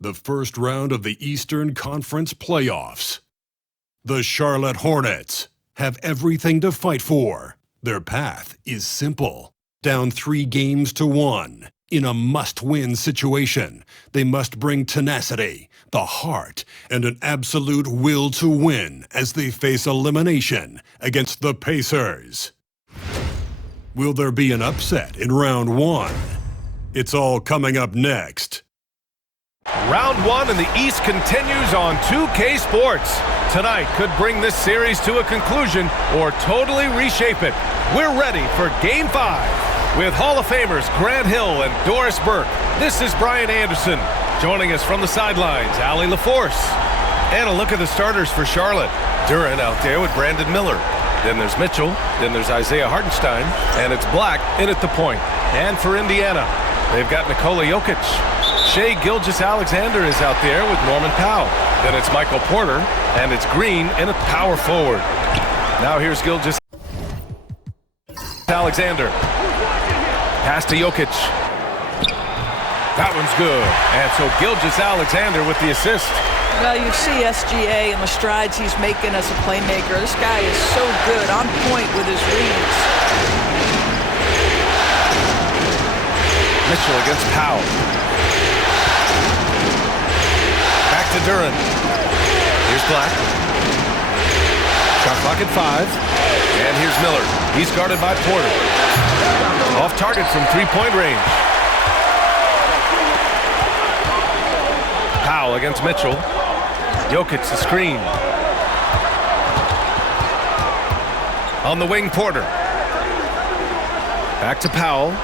the first round of the Eastern Conference playoffs. The Charlotte Hornets have everything to fight for. Their path is simple. Down 3-1 in a must-win situation, they must bring tenacity, the heart, and an absolute will to win as they face elimination against the Pacers. Will there be an upset in round 1? It's all coming up next. Round 1 in the East continues on 2K Sports. Tonight could bring this series to a conclusion or totally reshape it. We're ready for Game 5. With Hall of Famers Grant Hill and Doris Burke, this is Brian Anderson. Joining us from the sidelines, Allie LaForce. And a look at the starters for Charlotte. Duren out there with Brandon Miller. Then there's Mitchell. Then there's Isaiah Hartenstein. And it's Black in at the point. And for Indiana, they've got Nikola Jokic. Shai Gilgeous-Alexander is out there with Norman Powell. Then it's Michael Porter, and it's Green in a power forward. Now here's Gilgeous-Alexander. Pass to Jokic. That one's good. And so Gilgeous-Alexander with the assist. Well, you see SGA and the strides he's making as a playmaker. This guy is so good, on point with his reads. Mitchell against Powell. Back to Duren. Here's Black. Shot clock at 5. And here's Miller. He's guarded by Porter. Off target from three-point range. Powell against Mitchell. Jokic the screen. On the wing, Porter. Back to Powell.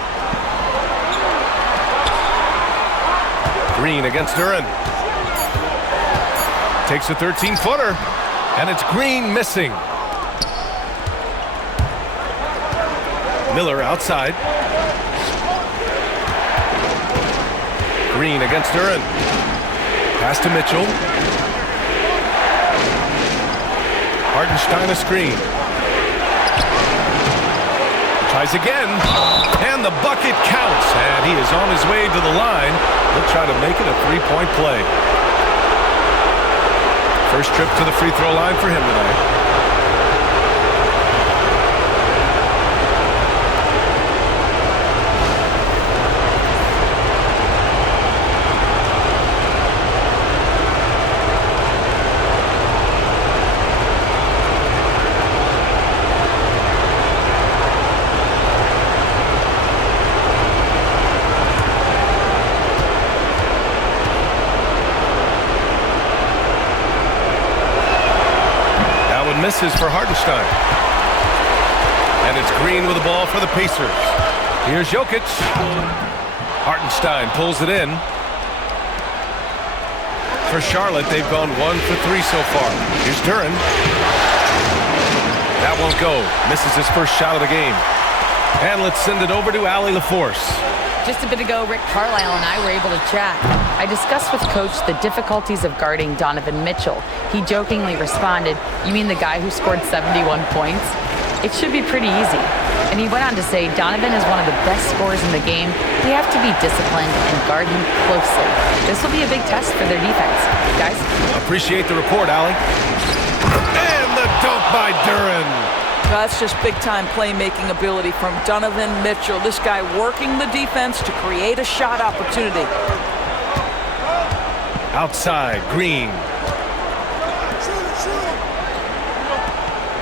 Green against Duren. Takes a 13-footer. And it's Green missing. Miller outside. Green against Duren. Pass to Mitchell. Hartenstein a screen. Tries again. And the bucket counts. And he is on his way to the line. He'll try to make it a three-point play. First trip to the free throw line for him tonight. Misses for Hartenstein. And it's Green with the ball for the Pacers. Here's Jokic. Hartenstein pulls it in. For Charlotte, they've gone 1 for 3 so far. Here's Duren. That won't go. Misses his first shot of the game. And let's send it over to Allie LaForce. Just a bit ago, Rick Carlisle and I were able to chat. I discussed with Coach the difficulties of guarding Donovan Mitchell. He jokingly responded, "You mean the guy who scored 71 points? It should be pretty easy." And he went on to say, "Donovan is one of the best scorers in the game. We have to be disciplined and guard him closely. This will be a big test for their defense." Guys? Appreciate the report, Allie. And the dunk by Duren. That's just big-time playmaking ability from Donovan Mitchell. This guy working the defense to create a shot opportunity. Outside, Green.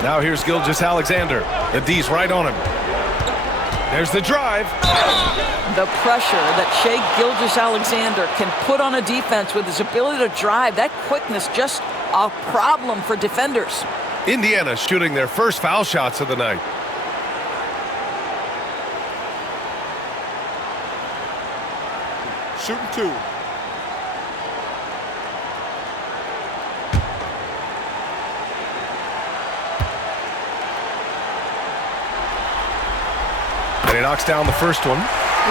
Now here's Gilgeous-Alexander. The D's right on him. There's the drive. The pressure that Shai Gilgeous-Alexander can put on a defense with his ability to drive, that quickness, just a problem for defenders. Indiana shooting their first foul shots of the night. Shooting 2. And he knocks down the first one.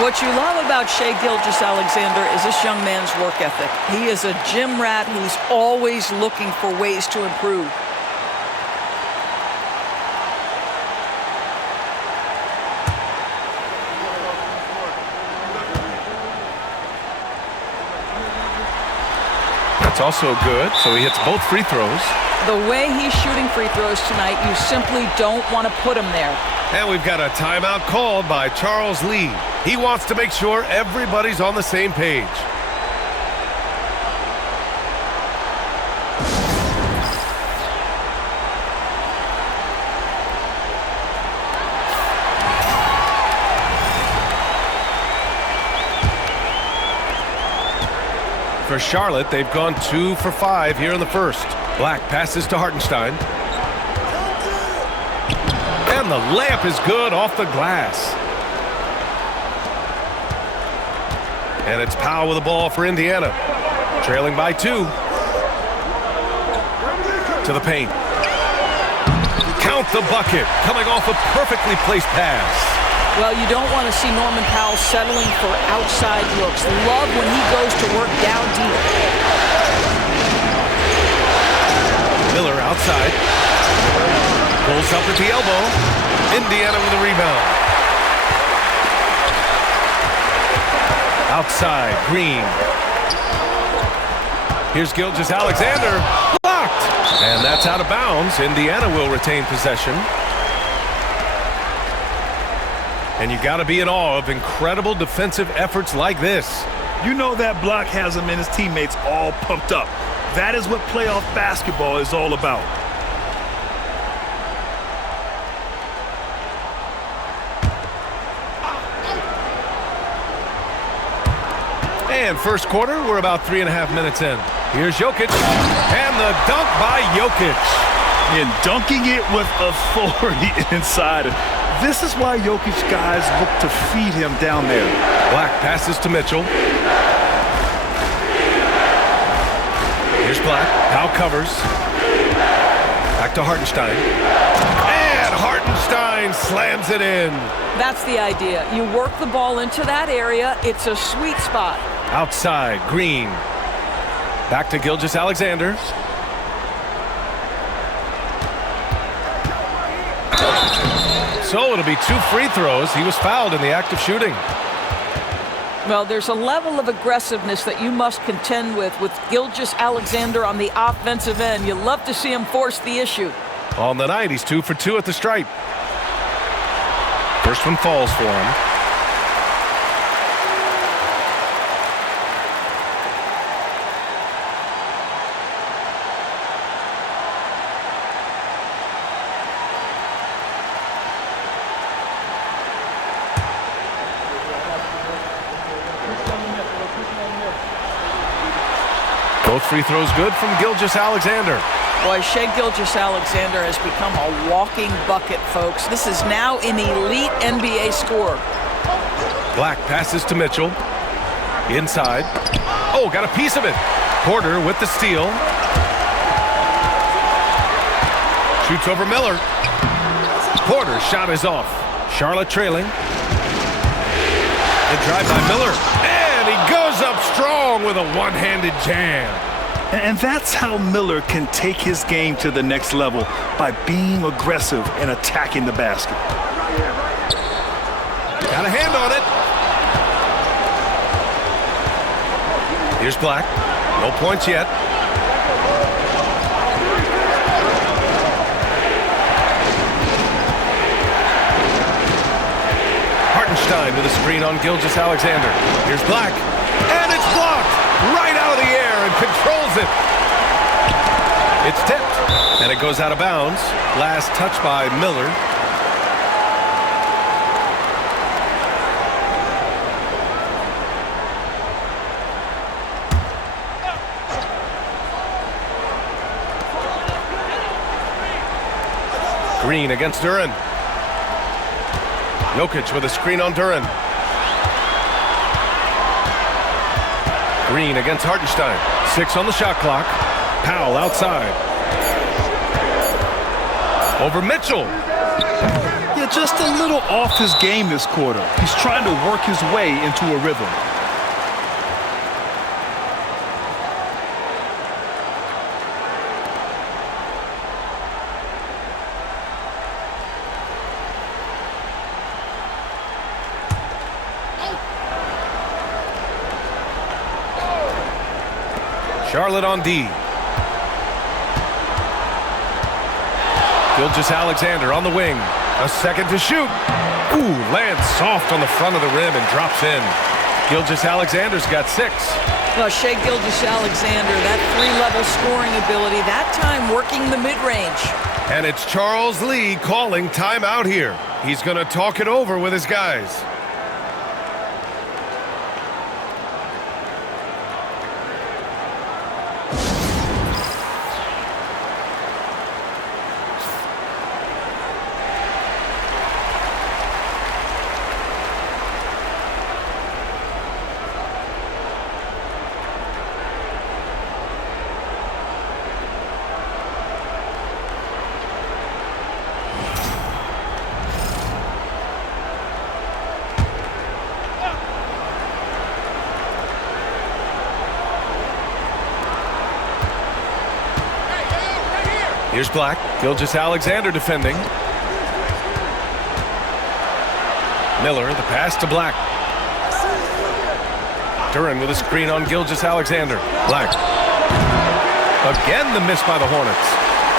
What you love about Shai Gilgeous-Alexander is this young man's work ethic. He is a gym rat who's always looking for ways to improve. That's also good, so he hits both free throws. The way he's shooting free throws tonight, you simply don't want to put him there. And we've got a timeout called by Charles Lee. He wants to make sure everybody's on the same page. For Charlotte, they've gone 2 for 5 here in the first. Black passes to Hartenstein. And the layup is good off the glass. And it's Powell with the ball for Indiana. Trailing by 2. To the paint. Count the bucket. Coming off a perfectly placed pass. Well, you don't want to see Norman Powell settling for outside looks. Love when he goes to work down deep. Miller outside. Pulls up at the elbow. Indiana with a rebound. Outside, Green. Here's Gilgeous-Alexander. Blocked! And that's out of bounds. Indiana will retain possession. And you got to be in awe of incredible defensive efforts like this. You know that block has him and his teammates all pumped up. That is what playoff basketball is all about. And first quarter, we're about 3.5 minutes in. Here's Jokic. And the dunk by Jokic. And dunking it with authority inside. This is why Jokic guys look to feed him down there. Black passes to Mitchell. Here's Black. Powell covers. Back to Hartenstein. And Hartenstein slams it in. That's the idea. You work the ball into that area. It's a sweet spot. Outside, Green. Back to Gilgeous-Alexander. So it'll be 2 free throws. He was fouled in the act of shooting. Well, there's a level of aggressiveness that you must contend with Gilgeous-Alexander on the offensive end. You love to see him force the issue. On the night, he's 2 for 2 at the stripe. First one falls for him. Both free throws good from Gilgeous-Alexander. Boy, Shai Gilgeous-Alexander has become a walking bucket, folks. This is now an elite NBA scorer. Black passes to Mitchell. Inside. Oh, got a piece of it. Porter with the steal. Shoots over Miller. Porter's shot is off. Charlotte trailing. The drive by Miller. And he goes up strong with a one-handed jam. And that's how Miller can take his game to the next level, by being aggressive and attacking the basket. Got a hand on it. Here's Black. No points yet. Hartenstein with a screen on Gilgeous-Alexander. Here's Black. And it's blocked right out of the air and controls it. It's tipped. And it goes out of bounds. Last touch by Miller. Green against Duren. Jokic with a screen on Duren. Green against Hartenstein. 6 on the shot clock. Powell outside. Over Mitchell. Yeah, just a little off his game this quarter. He's trying to work his way into a rhythm. Charlotte on D. Gilgeous-Alexander on the wing. A second to shoot. Ooh, lands soft on the front of the rim and drops in. Gilgeous-Alexander's got 6. Well, Shai Gilgeous-Alexander, that 3-level scoring ability, that time working the mid-range. And it's Charles Lee calling timeout here. He's going to talk it over with his guys. Here's Black. Gilgeous-Alexander defending. Miller, the pass to Black. Duran with a screen on Gilgeous-Alexander. Black. Again the miss by the Hornets.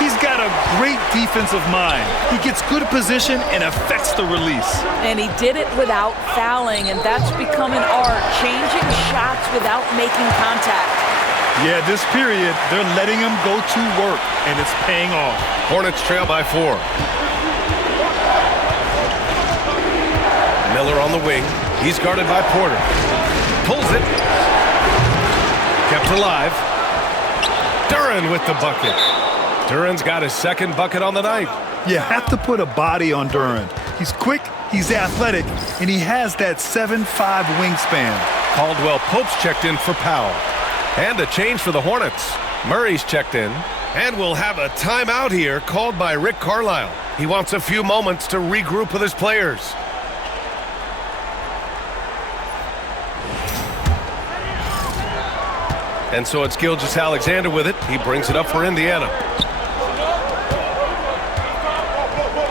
He's got a great defensive mind. He gets good position and affects the release. And he did it without fouling, and that's become an art, changing shots without making contact. Yeah, this period, they're letting him go to work, and it's paying off. Hornets trail by 4. Miller on the wing. He's guarded by Porter. Pulls it. Kept alive. Duran with the bucket. Duran's got his second bucket on the night. You have to put a body on Duran. He's quick, he's athletic, and he has that 7'5" wingspan. Caldwell Pope's checked in for Powell. And a change for the Hornets. Murray's checked in. And we'll have a timeout here called by Rick Carlisle. He wants a few moments to regroup with his players. And so it's Gilgeous-Alexander with it. He brings it up for Indiana.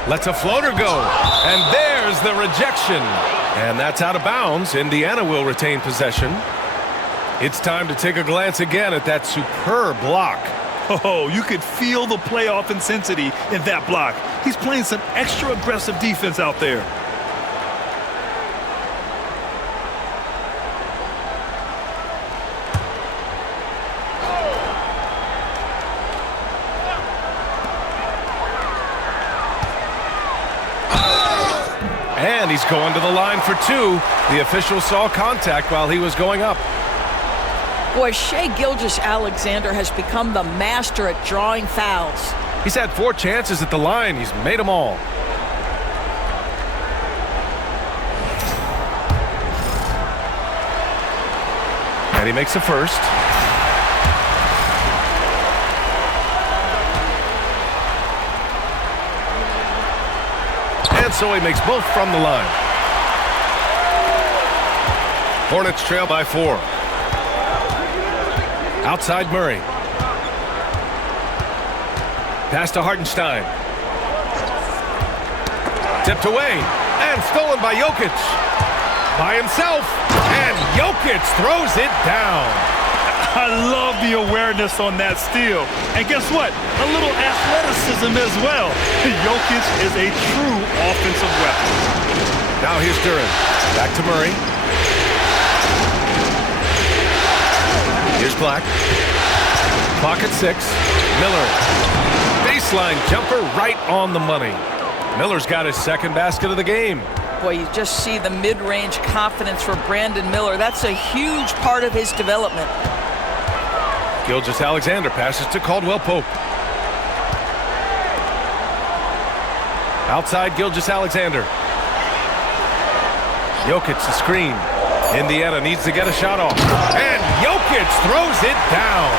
Lets a floater go. And there's the rejection. And that's out of bounds. Indiana will retain possession. It's time to take a glance again at that superb block. Oh, you could feel the playoff intensity in that block. He's playing some extra aggressive defense out there. And he's going to the line for 2. The official saw contact while he was going up. Boy, Shai Gilgeous-Alexander has become the master at drawing fouls. He's had 4 chances at the line. He's made them all. And he makes the first. And so he makes both from the line. Hornets trail by 4. Outside Murray. Pass to Hartenstein. Tipped away and stolen by Jokic. By himself. And Jokic throws it down. I love the awareness on that steal. And guess what? A little athleticism as well. Jokic is a true offensive weapon. Now here's Duran. Back to Murray. Here's Black. Clock at 6. Miller. Baseline jumper right on the money. Miller's got his second basket of the game. Boy, you just see the mid-range confidence for Brandon Miller. That's a huge part of his development. Gilgeous-Alexander passes to Caldwell Pope. Outside Gilgeous-Alexander. Jokic the screen. Indiana needs to get a shot off. And Jokic throws it down.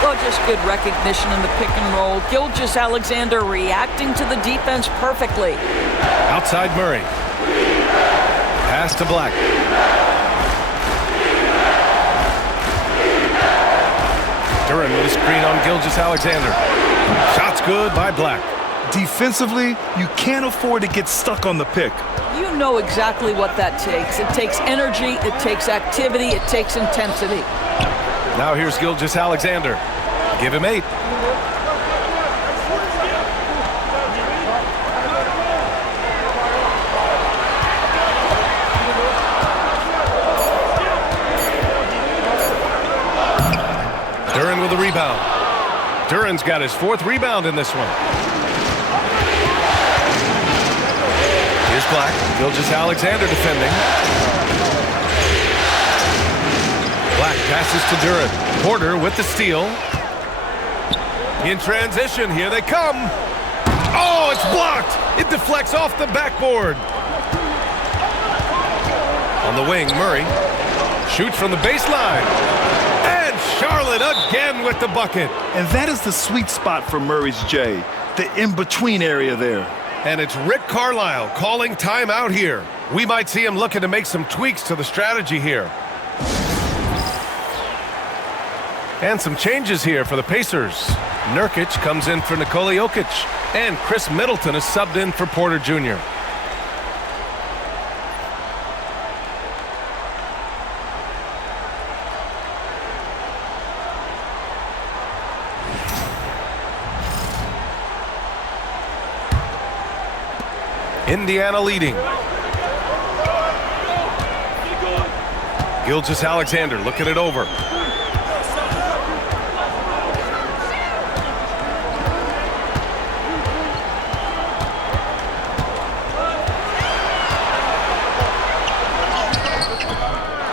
Well, just good recognition in the pick and roll. Gilgeous-Alexander reacting to the defense perfectly. Outside Murray. Pass to Black. Duran with a screen on Gilgeous-Alexander. Shot's good by Black. Defensively, you can't afford to get stuck on the pick. You know exactly what that takes. It takes energy, it takes activity, it takes intensity. Now here's Gilgeous-Alexander. Give him 8. Duren with a rebound. Duren's got his 4th rebound in this one. Here's Black. Gilgeous-Alexander defending. Black passes to Duren. Porter with the steal. In transition, here they come. Oh, it's blocked. It deflects off the backboard. On the wing, Murray shoots from the baseline. And Charlotte again with the bucket. And that is the sweet spot for Murray's J, the in-between area there. And it's Rick Carlisle calling timeout here. We might see him looking to make some tweaks to the strategy here. And some changes here for the Pacers. Nurkic comes in for Nikola Jokic. And Chris Middleton is subbed in for Porter Jr. Indiana leading. Gilgeous-Alexander looking it over.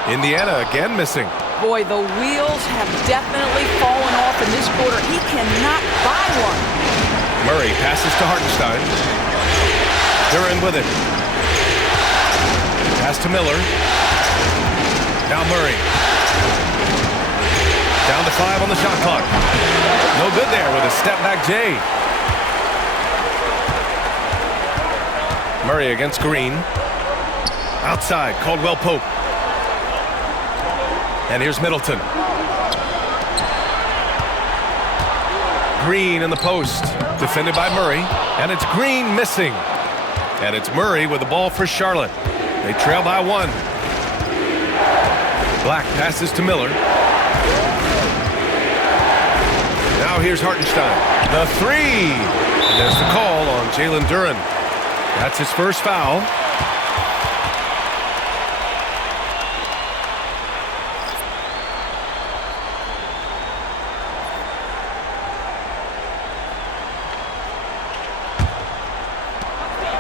Indiana again missing. Boy, the wheels have definitely fallen off in this quarter. He cannot buy one. Murray passes to Hartenstein. Duren with it. Pass to Miller. Now Murray. Down to 5 on the shot clock. No good there with a step-back J. Murray against Green. Outside, Caldwell Pope. And here's Middleton. Green in the post. Defended by Murray. And it's Green missing. And it's Murray with the ball for Charlotte. They trail by 1. Black passes to Miller. Now here's Hartenstein. The 3. And there's the call on Jalen Duren. That's his first foul.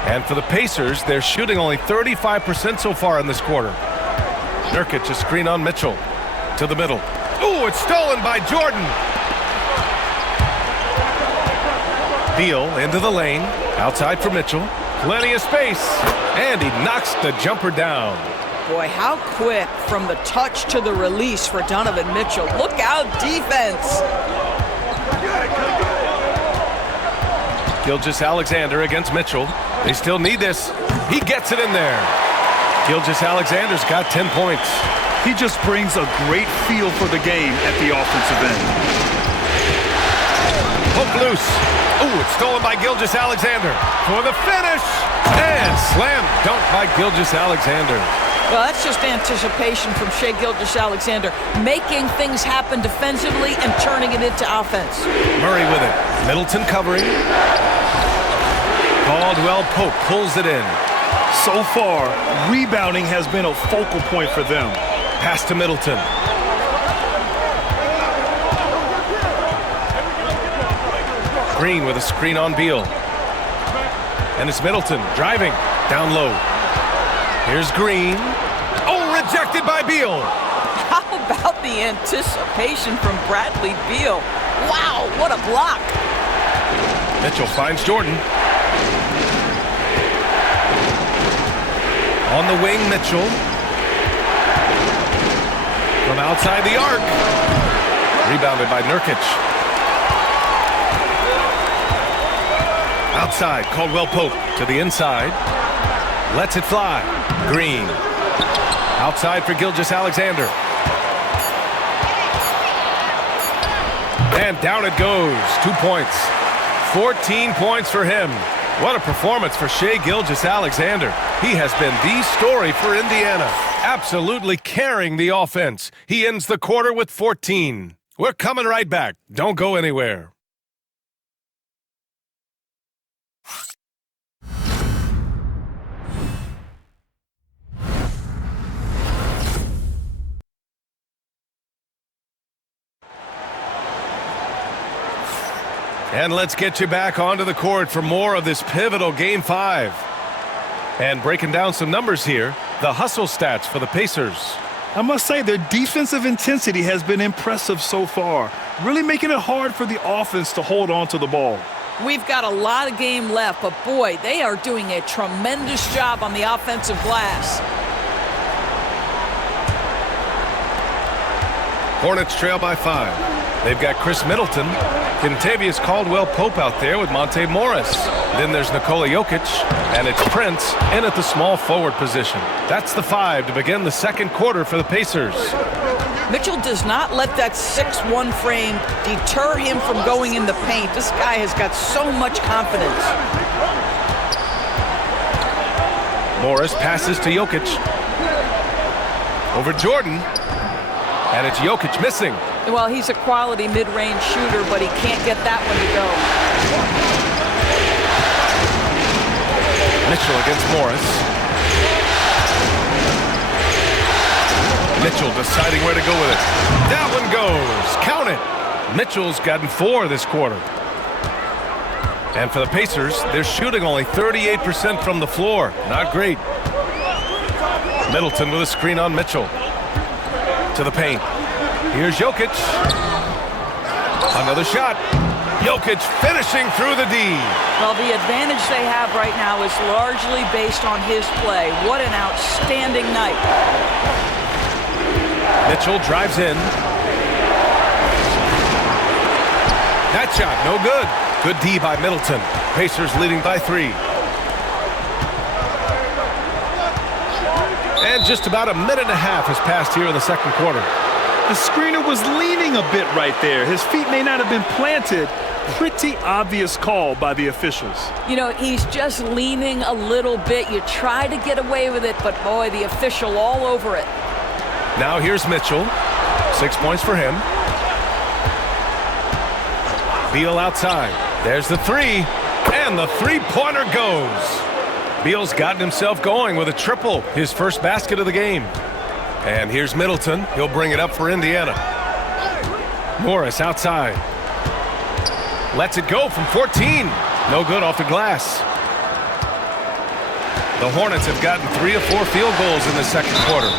And for the Pacers, they're shooting only 35% so far in this quarter. Nurkic a screen on Mitchell. To the middle. Ooh, it's stolen by Jordan. Beal into the lane. Outside for Mitchell. Plenty of space. And he knocks the jumper down. Boy, how quick from the touch to the release for Donovan Mitchell. Look out, defense. Gilgeous-Alexander against Mitchell. They still need this. He gets it in there. Gilgeous-Alexander's got 10 points. He just brings a great feel for the game at the offensive end. Hook loose. Ooh, it's stolen by Gilgeous-Alexander for the finish. And slam dunk by Gilgeous-Alexander. Well, that's just anticipation from Shai Gilgeous-Alexander, making things happen defensively and turning it into offense. Murray with it. Middleton covering. Caldwell Pope pulls it in. So far, rebounding has been a focal point for them. Pass to Middleton. Green with a screen on Beal. And it's Middleton driving down low. Here's Green. Oh, rejected by Beal. How about the anticipation from Bradley Beal? Wow, what a block. Mitchell finds Jordan. On the wing, Mitchell. From outside the arc. Rebounded by Nurkic. Outside, Caldwell Pope to the inside. Lets it fly. Green. Outside for Gilgeous-Alexander. And down it goes. 2 points. 14 points for him. What a performance for Shai Gilgeous-Alexander. He has been the story for Indiana. Absolutely carrying the offense. He ends the quarter with 14. We're coming right back. Don't go anywhere. And let's get you back onto the court for more of this pivotal Game 5. And breaking down some numbers here, the hustle stats for the Pacers. I must say their defensive intensity has been impressive so far, really making it hard for the offense to hold on to the ball. We've got a lot of game left, but boy, they are doing a tremendous job on the offensive glass. Hornets trail by 5. They've got Chris Middleton, Kentavious Caldwell-Pope out there with Monte Morris. Then there's Nikola Jokic, and it's Prince in at the small forward position. That's the 5 to begin the second quarter for the Pacers. Mitchell does not let that 6'1" frame deter him from going in the paint. This guy has got so much confidence. Morris passes to Jokic. Over Jordan. And it's Jokic missing. Well, he's a quality mid-range shooter, but he can't get that one to go. Mitchell against Morris. Mitchell deciding where to go with it. That one goes. Count it. Mitchell's gotten 4 this quarter. And for the Pacers, they're shooting only 38% from the floor. Not great. Middleton with a screen on Mitchell. To the paint. Here's Jokic. Another shot. Jokic finishing through the D. Well, the advantage they have right now is largely based on his play. What an outstanding night. Mitchell drives in. That shot, no good. Good D by Middleton. Pacers leading by 3. And just about a minute and a half has passed here in the second quarter. The screener was leaning a bit right there. His feet may not have been planted. Pretty obvious call by the officials. You know, he's just leaning a little bit. You try to get away with it, but boy, the official all over it. Now here's Mitchell. 6 points for him. Beal outside. There's the 3. And the three-pointer goes. Beal's gotten himself going with a triple. His first basket of the game. And here's Middleton. He'll bring it up for Indiana. Morris outside. Lets it go from 14. No good off the glass. The Hornets have gotten 3 of 4 field goals in the second quarter.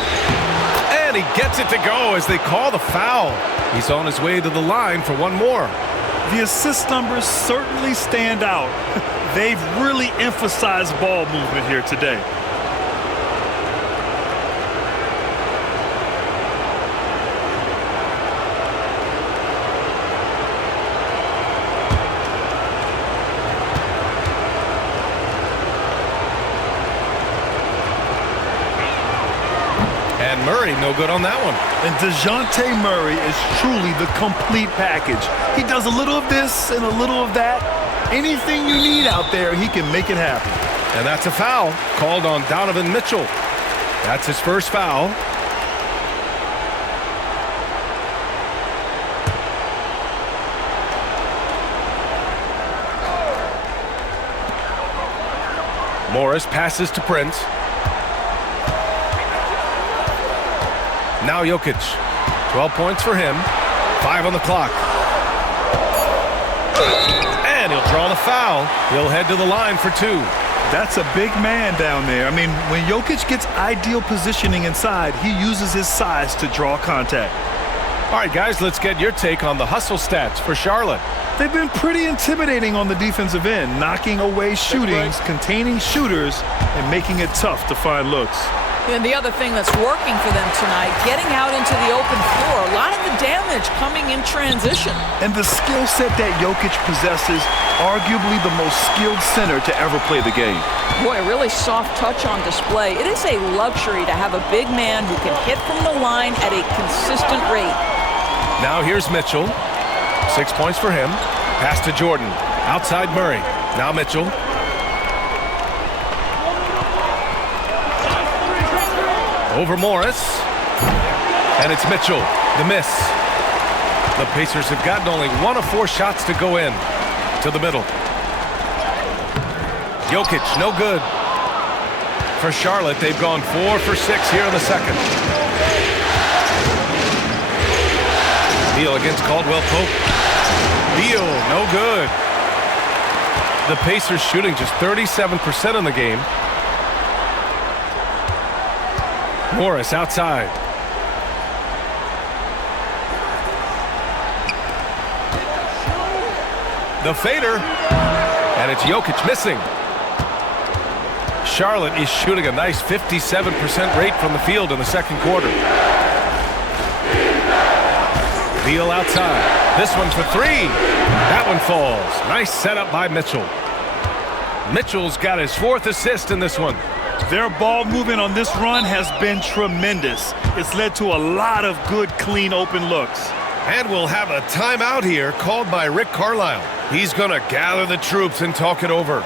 And he gets it to go as they call the foul. He's on his way to the line for one more. The assist numbers certainly stand out. They've really emphasized ball movement here today. And Murray, no good on that one. And DeJounte Murray is truly the complete package. He does a little of this and a little of that. Anything you need out there, he can make it happen. And that's a foul called on Donovan Mitchell. That's his first foul. Morris passes to Prince. Now Jokic. 12 points for him. 5 on the clock. And he'll draw the foul. He'll head to the line for 2. That's a big man down there. I mean, when Jokic gets ideal positioning inside, he uses his size to draw contact. All right, guys, let's get your take on the hustle stats for Charlotte. They've been pretty intimidating on the defensive end, knocking away shootings, containing shooters, and making it tough to find looks. And the other thing that's working for them tonight, getting out into the open floor. A lot of the damage coming in transition. And the skill set that Jokic possesses, arguably the most skilled center to ever play the game. Boy, a really soft touch on display. It is a luxury to have a big man who can hit from the line at a consistent rate. Now here's Mitchell. 6 points for him. Pass to Jordan. Outside Murray. Now Mitchell. Over Morris. And it's Mitchell. The miss. The Pacers have gotten only 1 of 4 shots to go in. To the middle. Jokic, no good. For Charlotte, they've gone 4 for 6 here in the second. Beal against Caldwell Pope. Beal, no good. The Pacers shooting just 37% in the game. Morris outside. The fader. And it's Jokic missing. Charlotte is shooting a nice 57% rate from the field in the second quarter. Beal outside. This one for 3. That one falls. Nice setup by Mitchell. Mitchell's got his 4th assist in this one. Their ball movement on this run has been tremendous. It's led to a lot of good, clean, open looks. And we'll have a timeout here called by Rick Carlisle. He's going to gather the troops and talk it over.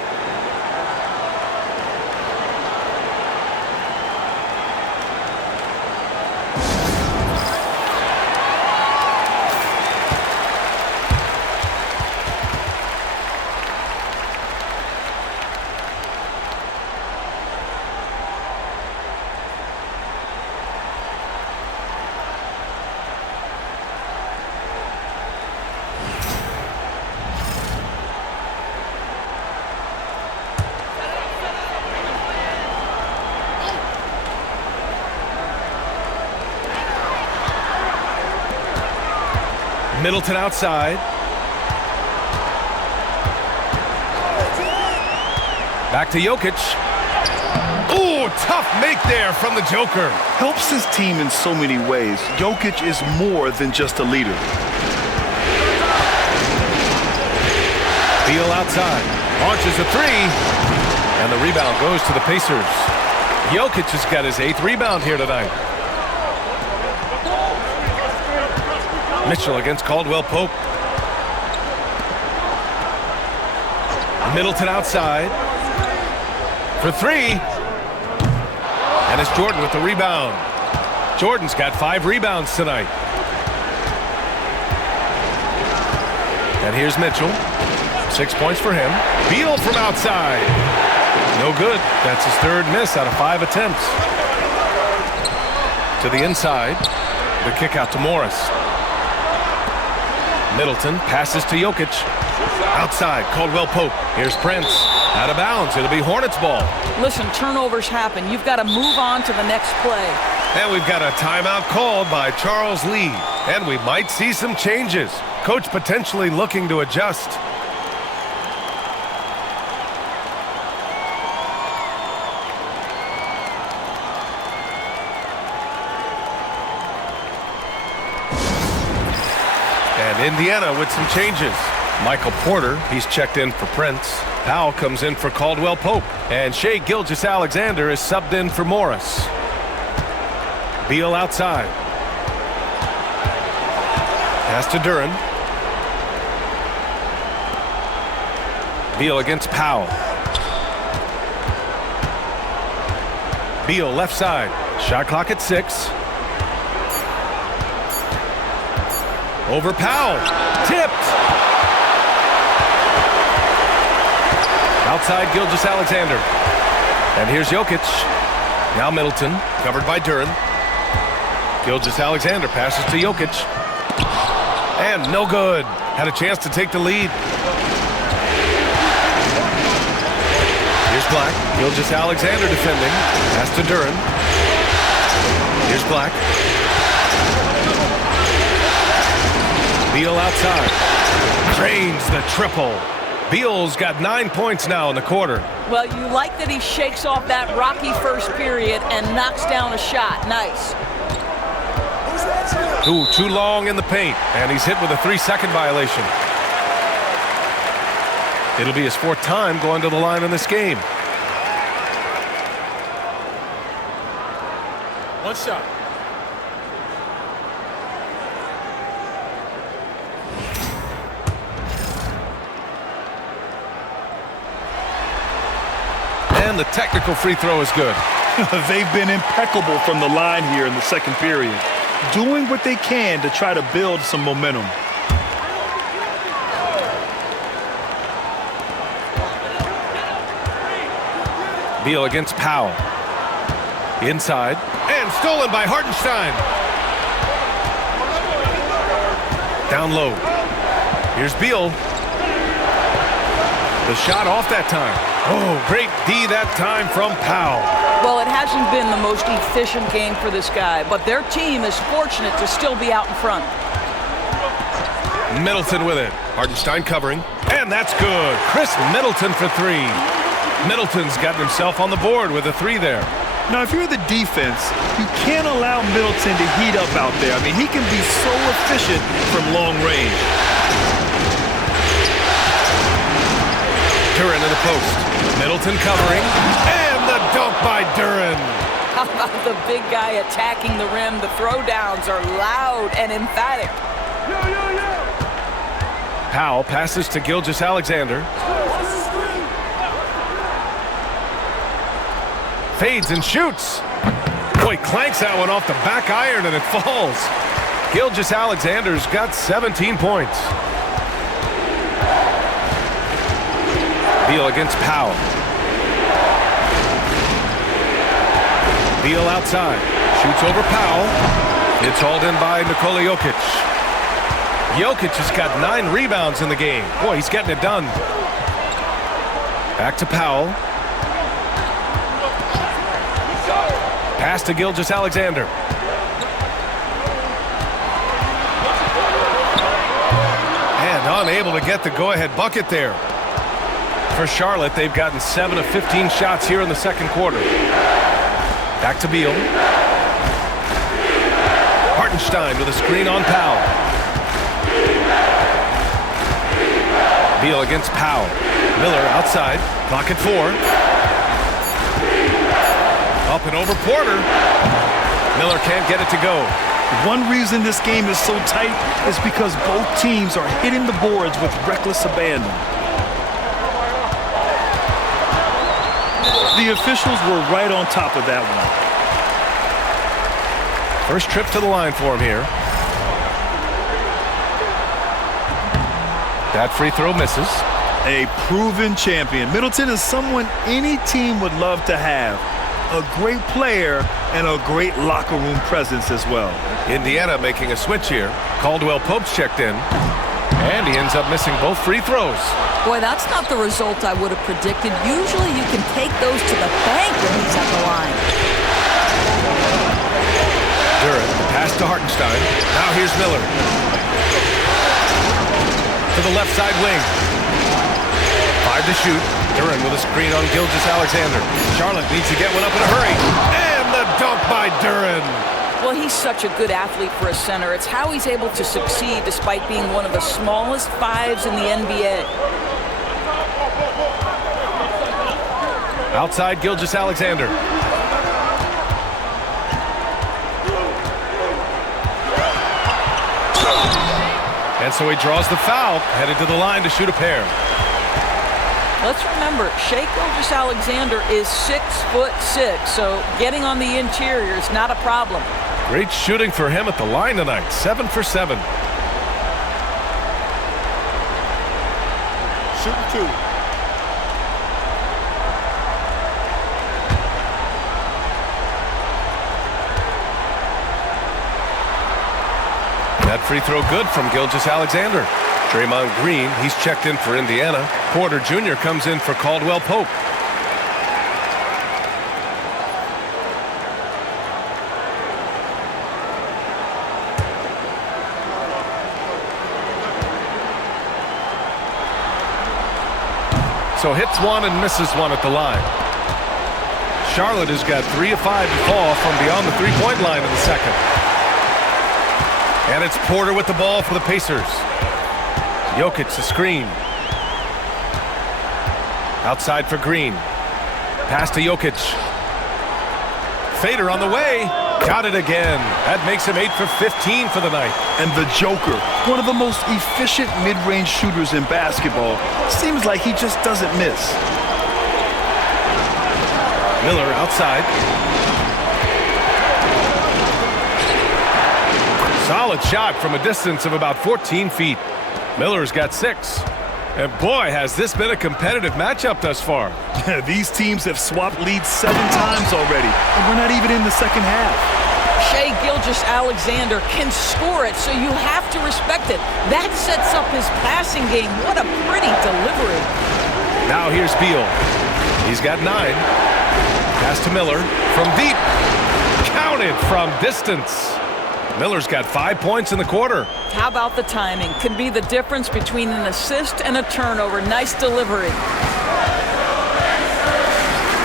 Middleton outside. Back to Jokic. Ooh, tough make there from the Joker. Helps his team in so many ways. Jokic is more than just a leader. Beal outside. Launches a 3. And the rebound goes to the Pacers. Jokic has got his 8th rebound here tonight. Mitchell against Caldwell Pope. Middleton outside. For 3. And it's Jordan with the rebound. Jordan's got 5 rebounds tonight. And here's Mitchell. 6 points for him. Beal from outside. No good. That's his 3rd miss out of 5 attempts. To the inside. The kick out to Morris. Middleton passes to Jokic. Outside, Caldwell Pope. Here's Prince. Out of bounds. It'll be Hornets ball. Listen, turnovers happen. You've got to move on to the next play. And we've got a timeout called by Charles Lee. And we might see some changes. Coach potentially looking to adjust. And Indiana with some changes. Michael Porter, he's checked in for Prince. Powell comes in for Caldwell Pope. And Shai Gilgeous-Alexander is subbed in for Morris. Beal outside. Pass to Duren. Beal against Powell. Beal left side. Shot clock at 6. Over Powell. Tipped. Outside Gilgeous-Alexander. And here's Jokic. Now Middleton, covered by Duren. Gilgeous-Alexander passes to Jokic. And no good. Had a chance to take the lead. Here's Black. Gilgeous-Alexander defending. Pass to Duren. Here's Black. Beal outside. Drains the triple. Beal's got 9 points now in the quarter. Well, you like that he shakes off that rocky first period and knocks down a shot. Nice. Ooh, too long in the paint. And he's hit with a 3-second violation. It'll be his 4th time going to the line in this game. One shot. And the technical free throw is good. They've been impeccable from the line here in the second period, doing what they can to try to build some momentum. Beal against Powell. Inside. And stolen by Hartenstein. Down low. Here's Beal. The shot off that time. Oh, great D that time from Powell. Well, it hasn't been the most efficient game for this guy, but their team is fortunate to still be out in front. Middleton with it. Hartenstein covering. And that's good. Chris Middleton for three. Middleton's gotten himself on the board with a three there. Now, if you're the defense, you can't allow Middleton to heat up out there. I mean, he can be so efficient from long range. Duren in the post. Middleton covering. And the dunk by Duren. How about the big guy attacking the rim? The throwdowns are loud and emphatic. Powell passes to Gilgeous-Alexander. Fades and shoots. Boy, clanks that one off the back iron and it falls. Gilgeous-Alexander's got 17 points. Beal against Powell. Beal outside. Shoots over Powell. It's hauled in by Nikola Jokic. Jokic has got 9 rebounds in the game. Boy, he's getting it done. Back to Powell. Pass to Gilgeous-Alexander. And unable to get the go-ahead bucket there. For Charlotte, they've gotten 7 of 15 shots here in the second quarter. Back to Beal. Hartenstein with a screen on Powell. Beal against Powell. Miller outside. Clock at 4. Up and over Porter. Miller can't get it to go. One reason this game is so tight is because both teams are hitting the boards with reckless abandon. The officials were right on top of that one. First trip to the line for him here. That free throw misses. A proven champion. Middleton is someone any team would love to have. A great player and a great locker room presence as well. Indiana making a switch here. Caldwell Pope's checked in. And he ends up missing both free throws. Boy, that's not the result I would have predicted. Usually you can take those to the bank when he's at the line. Duren, pass to Hartenstein. Now here's Miller. To the left side wing. 5 to shoot. Duren with a screen on Gilgeous-Alexander. Charlotte needs to get one up in a hurry. And the dunk by Duren. Well, he's such a good athlete for a center. It's how he's able to succeed despite being one of the smallest 5s in the NBA. Outside Gilgeous-Alexander. And so he draws the foul, headed to the line to shoot a pair. Let's remember, Shai Gilgeous-Alexander is 6'6", so getting on the interior is not a problem. Great shooting for him at the line tonight, 7 for 7. Shooting 2. That free throw good from Gilgeous-Alexander. Draymond Green, he's checked in for Indiana. Porter Jr. comes in for Caldwell Pope. So hits one and misses one at the line. Charlotte has got 3 of 5 to fall from beyond the three-point line in the second. And it's Porter with the ball for the Pacers. Jokic the screen. Outside for Green. Pass to Jokic. Fader on the way. Got it again. That makes him 8 for 15 for the night. And the Joker, one of the most efficient mid-range shooters in basketball, seems like he just doesn't miss. Miller outside. Solid shot from a distance of about 14 feet. Miller's got 6. And boy, has this been a competitive matchup thus far. These teams have swapped leads 7 times already, and we're not even in the second half. Shai Gilgeous-Alexander can score it, so you have to respect it. That sets up his passing game. What a pretty delivery. Now here's Beal. He's got 9. Pass to Miller from deep. Counted from distance. Miller's got 5 points in the quarter. How about the timing? Can be the difference between an assist and a turnover. Nice delivery.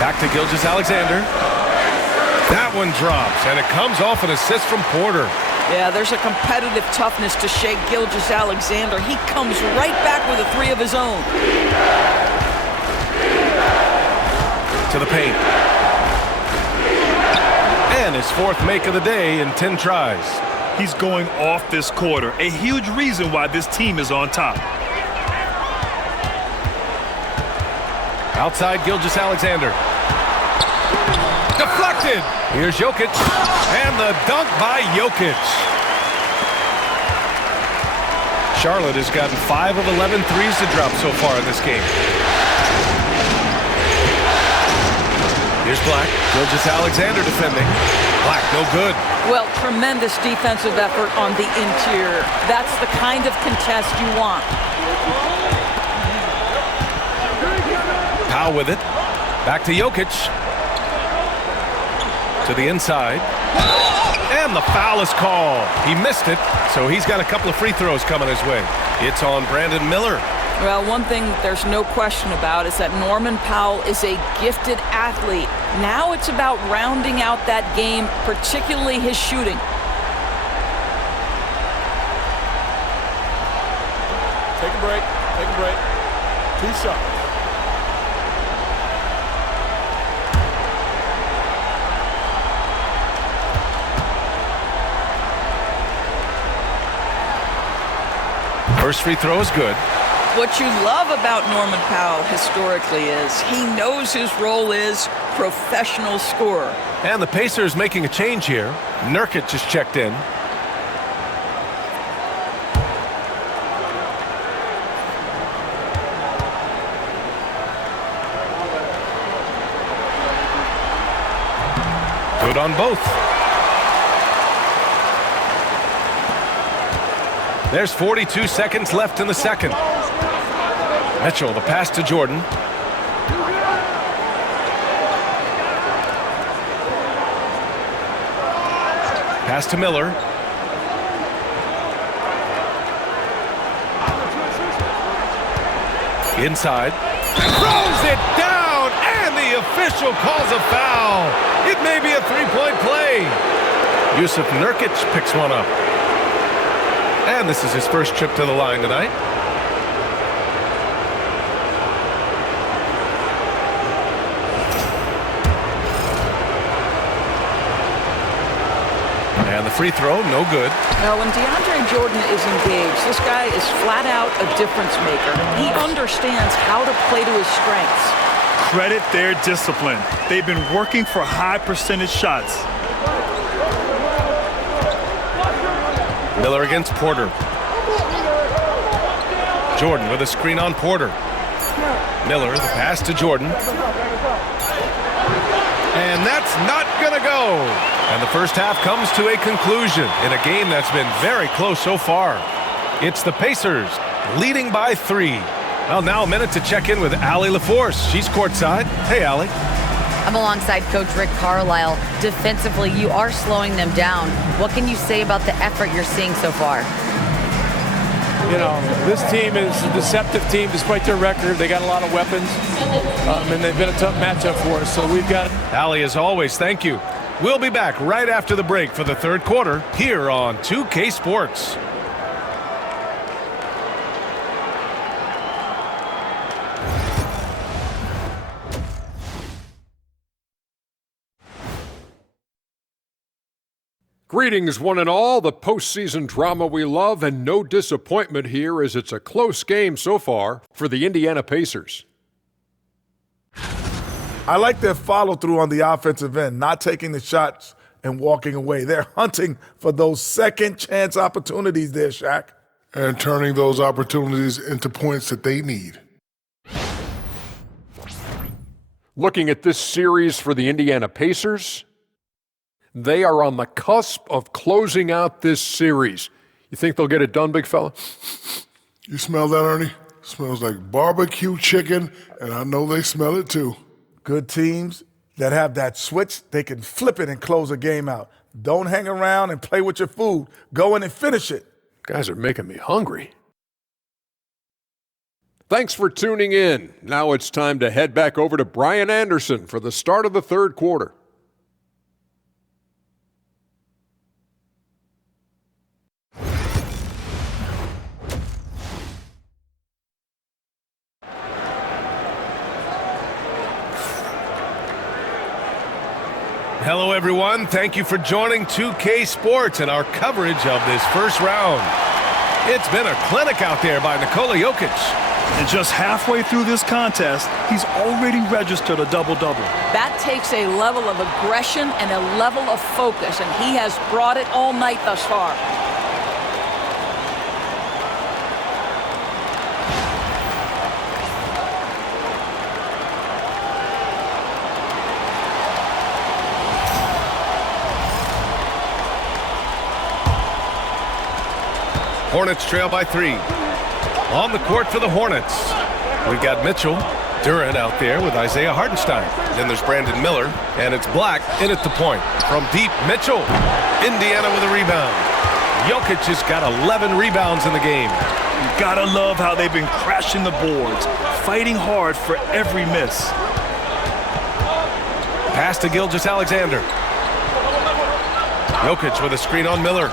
Back to Gilgeous-Alexander. That one drops, and it comes off an assist from Porter. Yeah, there's a competitive toughness to Shai Gilgeous-Alexander. He comes right back with a 3 of his own. To the paint. And his 4th make of the day in 10 tries. He's going off this quarter, a huge reason why this team is on top. Outside Gilgeous-Alexander. Deflected. Here's Jokic. And the dunk by Jokic. Charlotte has gotten 5 of 11 threes to drop so far in this game. Here's Black. Gilgeous-Alexander defending. Black, no good. Well, tremendous defensive effort on the interior. That's the kind of contest you want. Powell with it. Back to Jokic. To the inside. And the foul is called. He missed it, so he's got a couple of free throws coming his way. It's on Brandon Miller. Well, one thing there's no question about is that Norman Powell is a gifted athlete. Now it's about rounding out that game, particularly his shooting. Take a break. Take a break. 2 shots. First free throw is good. What you love about Norman Powell historically is he knows his role is professional scorer. And the Pacers making a change here. Nurkic just checked in. Good on both. There's 42 seconds left in the second. Mitchell, the pass to Jordan. Pass to Miller. Inside. Throws it down, and the official calls a foul. It may be a 3-point play. Yusuf Nurkic picks one up. And this is his first trip to the line tonight. And the free throw, no good. Now, when DeAndre Jordan is engaged, this guy is flat out a difference maker. He understands how to play to his strengths. Credit their discipline. They've been working for high percentage shots. Miller against Porter. Jordan with a screen on Porter. Miller, the pass to Jordan. And that's not going to go. And the first half comes to a conclusion in a game that's been very close so far. It's the Pacers leading by 3. Well, now a minute to check in with Allie LaForce. She's courtside. Hey, Allie. I'm alongside Coach Rick Carlisle. Defensively, you are slowing them down. What can you say about the effort you're seeing so far? You know, this team is a deceptive team despite their record. They got a lot of weapons, and they've been a tough matchup for us. So we've got... Allie, as always, thank you. We'll be back right after the break for the third quarter here on 2K Sports. Greetings, one and all. The postseason drama we love, and no disappointment here as it's a close game so far for the Indiana Pacers. I like their follow-through on the offensive end, not taking the shots and walking away. They're hunting for those second-chance opportunities there, Shaq. And turning those opportunities into points that they need. Looking at this series for the Indiana Pacers, they are on the cusp of closing out this series. You think they'll get it done, big fella? You smell that, Ernie? Smells like barbecue chicken, and I know they smell it too. Good teams that have that switch, they can flip it and close a game out. Don't hang around and play with your food. Go in and finish it. Guys are making me hungry. Thanks for tuning in. Now it's time to head back over to Brian Anderson for the start of the third quarter. Hello, everyone. Thank you for joining 2K Sports and our coverage of this first round. It's been a clinic out there by Nikola Jokic. And just halfway through this contest, he's already registered a double-double. That takes a level of aggression and a level of focus, and he has brought it all night thus far. Hornets trail by 3. On the court for the Hornets, we've got Mitchell, Duran out there with Isaiah Hartenstein. Then there's Brandon Miller, and it's Black in at the point. From deep, Mitchell. Indiana with a rebound. Jokic has got 11 rebounds in the game. You gotta love how they've been crashing the boards, fighting hard for every miss. Pass to Gilgeous-Alexander. Jokic with a screen on Miller.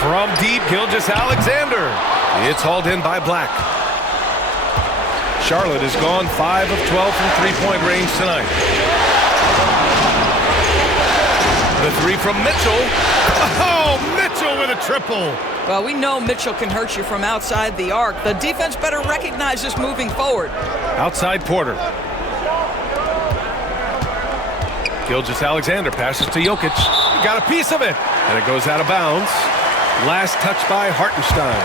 From deep, Gilgeous-Alexander. It's hauled in by Black. Charlotte has gone 5 of 12 from three-point range tonight. The three from Mitchell. Oh, Mitchell with a triple. Well, we know Mitchell can hurt you from outside the arc. The defense better recognize this moving forward. Outside Porter. Gilgeous-Alexander passes to Jokic. Got a piece of it. And it goes out of bounds. Last touch by Hartenstein.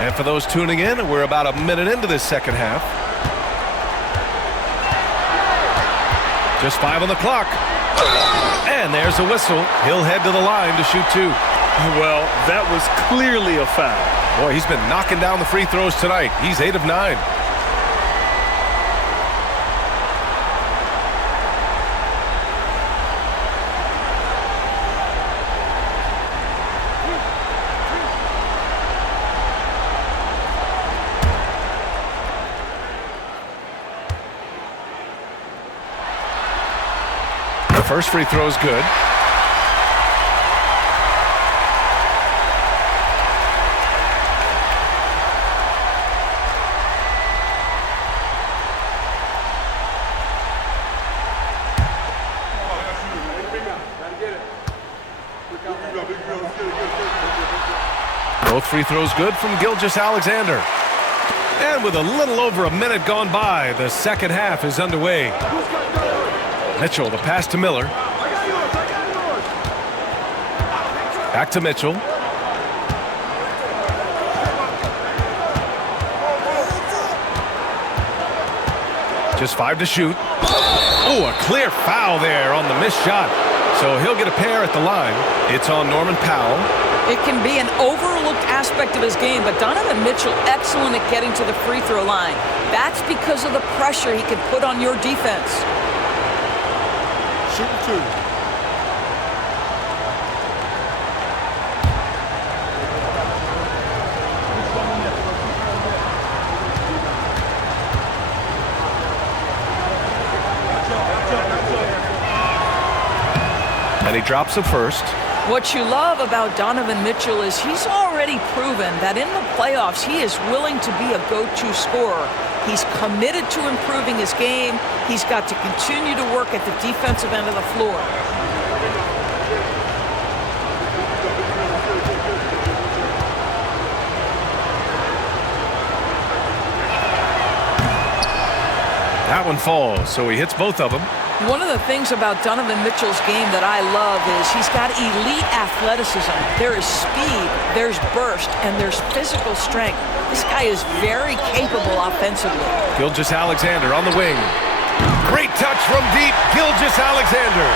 And for those tuning in, we're about a minute into this second half. Just 5 on the clock. And there's a whistle. He'll head to the line to shoot 2. Well, that was clearly a foul. Boy, he's been knocking down the free throws tonight. He's 8 of 9. The first free throw is good. Both free throws good from Gilgeous-Alexander. And with a little over a minute gone by, the second half is underway. Mitchell, the pass to Miller. Back to Mitchell. Just 5 to shoot. Oh, a clear foul there on the missed shot. So he'll get a pair at the line. It's on Norman Powell. It can be an overlooked aspect of his game, but Donovan Mitchell excellent at getting to the free throw line. That's because of the pressure he can put on your defense. Shooting 2. And he drops it first. What you love about Donovan Mitchell is he's already proven that in the playoffs he is willing to be a go-to scorer. He's committed to improving his game. He's got to continue to work at the defensive end of the floor. That one falls, so he hits both of them. One of the things about Donovan Mitchell's game that I love is he's got elite athleticism. There is speed, there's burst, and there's physical strength. This guy is very capable offensively. Gilgeous-Alexander on the wing. Great touch from deep, Gilgeous-Alexander.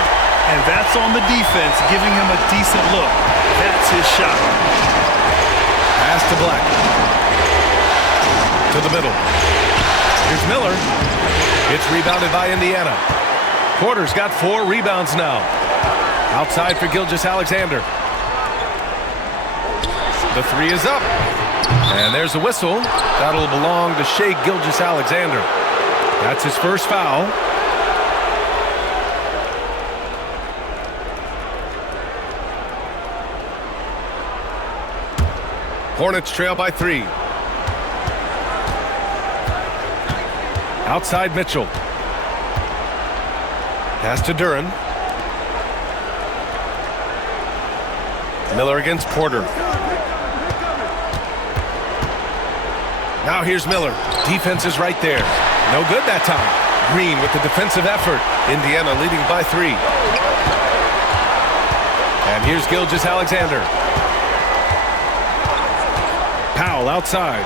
And that's on the defense, giving him a decent look. That's his shot. Pass to Black. To the middle. Here's Miller. It's rebounded by Indiana. Porter's got 4 rebounds now. Outside for Gilgeous-Alexander. The 3 is up. And there's a whistle. That'll belong to Shai Gilgeous-Alexander. That's his first foul. Hornets trail by 3. Outside Mitchell. Pass to Duren. Miller against Porter. Now here's Miller. Defense is right there. No good that time. Green with the defensive effort. Indiana leading by 3. And here's Gilgeous-Alexander. Powell outside.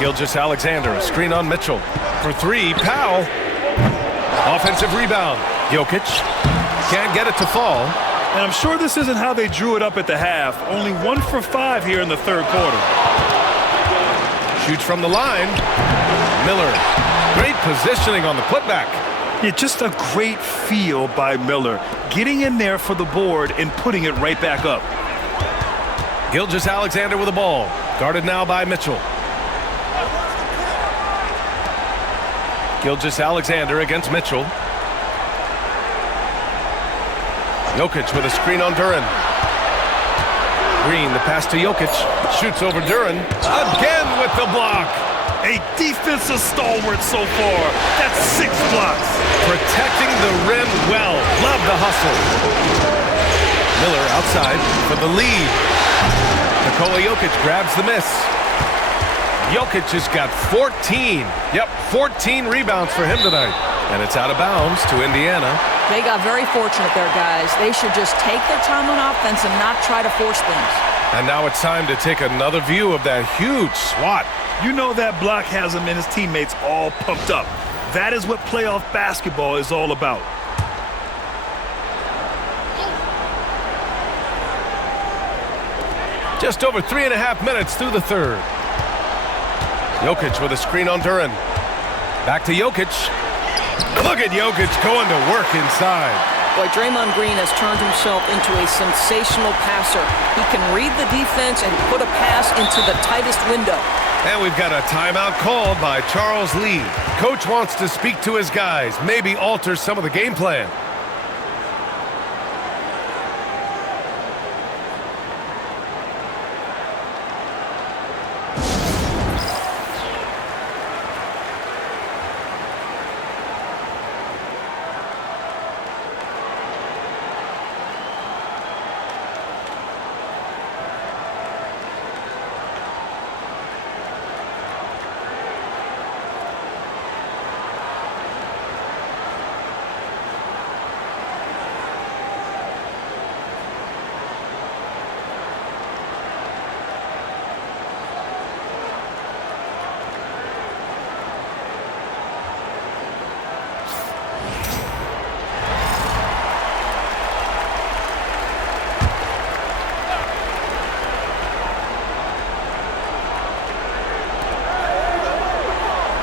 Gilgeous-Alexander, a screen on Mitchell. For 3, Powell. Offensive rebound. Jokic can't get it to fall. And I'm sure this isn't how they drew it up at the half. Only 1 for 5 here in the third quarter. Shoots from the line. Miller. Great positioning on the putback. Yeah, just a great feel by Miller. Getting in there for the board and putting it right back up. Gilgeous-Alexander with the ball. Guarded now by Mitchell. Gilgeous-Alexander against Mitchell. Jokic with a screen on Duren. Green, the pass to Jokic. Shoots over Duren. Again with the block. A defensive stalwart so far. That's 6 blocks. Protecting the rim well. Love the hustle. Miller outside for the lead. Nikola Jokic grabs the miss. Jokic has got 14. Yep, 14 rebounds for him tonight. And it's out of bounds to Indiana. They got very fortunate there, guys. They should just take their time on offense and not try to force things. And now it's time to take another view of that huge swat. You know that block has him and his teammates all pumped up. That is what playoff basketball is all about. Just over 3.5 minutes through the third. Jokic with a screen on Duren. Back to Jokic. Look at Jokic going to work inside. Boy, Draymond Green has turned himself into a sensational passer. He can read the defense and put a pass into the tightest window. And we've got a timeout called by Charles Lee. Coach wants to speak to his guys, maybe alter some of the game plan.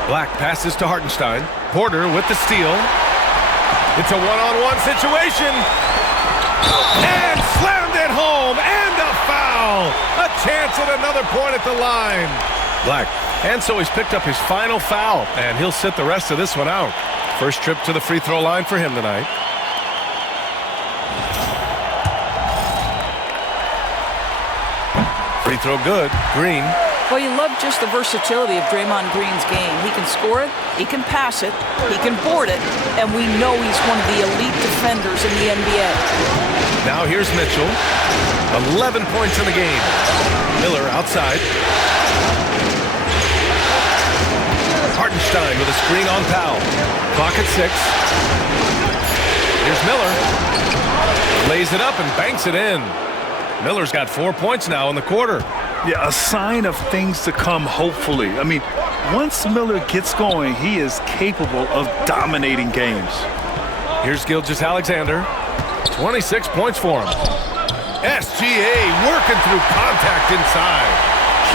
Black passes to Hartenstein. Porter with the steal. It's a one-on-one situation. And slammed it home. And a foul. A chance at another point at the line. Black. And so he's picked up his final foul. And he'll sit the rest of this one out. First trip to the free throw line for him tonight. Free throw good. Green. Well, you love just the versatility of Draymond Green's game. He can score it, he can pass it, he can board it, and we know he's one of the elite defenders in the NBA. Now here's Mitchell. 11 points in the game. Miller outside. Hartenstein with a screen on Powell. Clock at 6. Here's Miller. Lays it up and banks it in. Miller's got 4 points now in the quarter. Yeah, a sign of things to come, hopefully. I mean, once Miller gets going, he is capable of dominating games. Here's Gilgeous-Alexander. 26 points for him. SGA working through contact inside.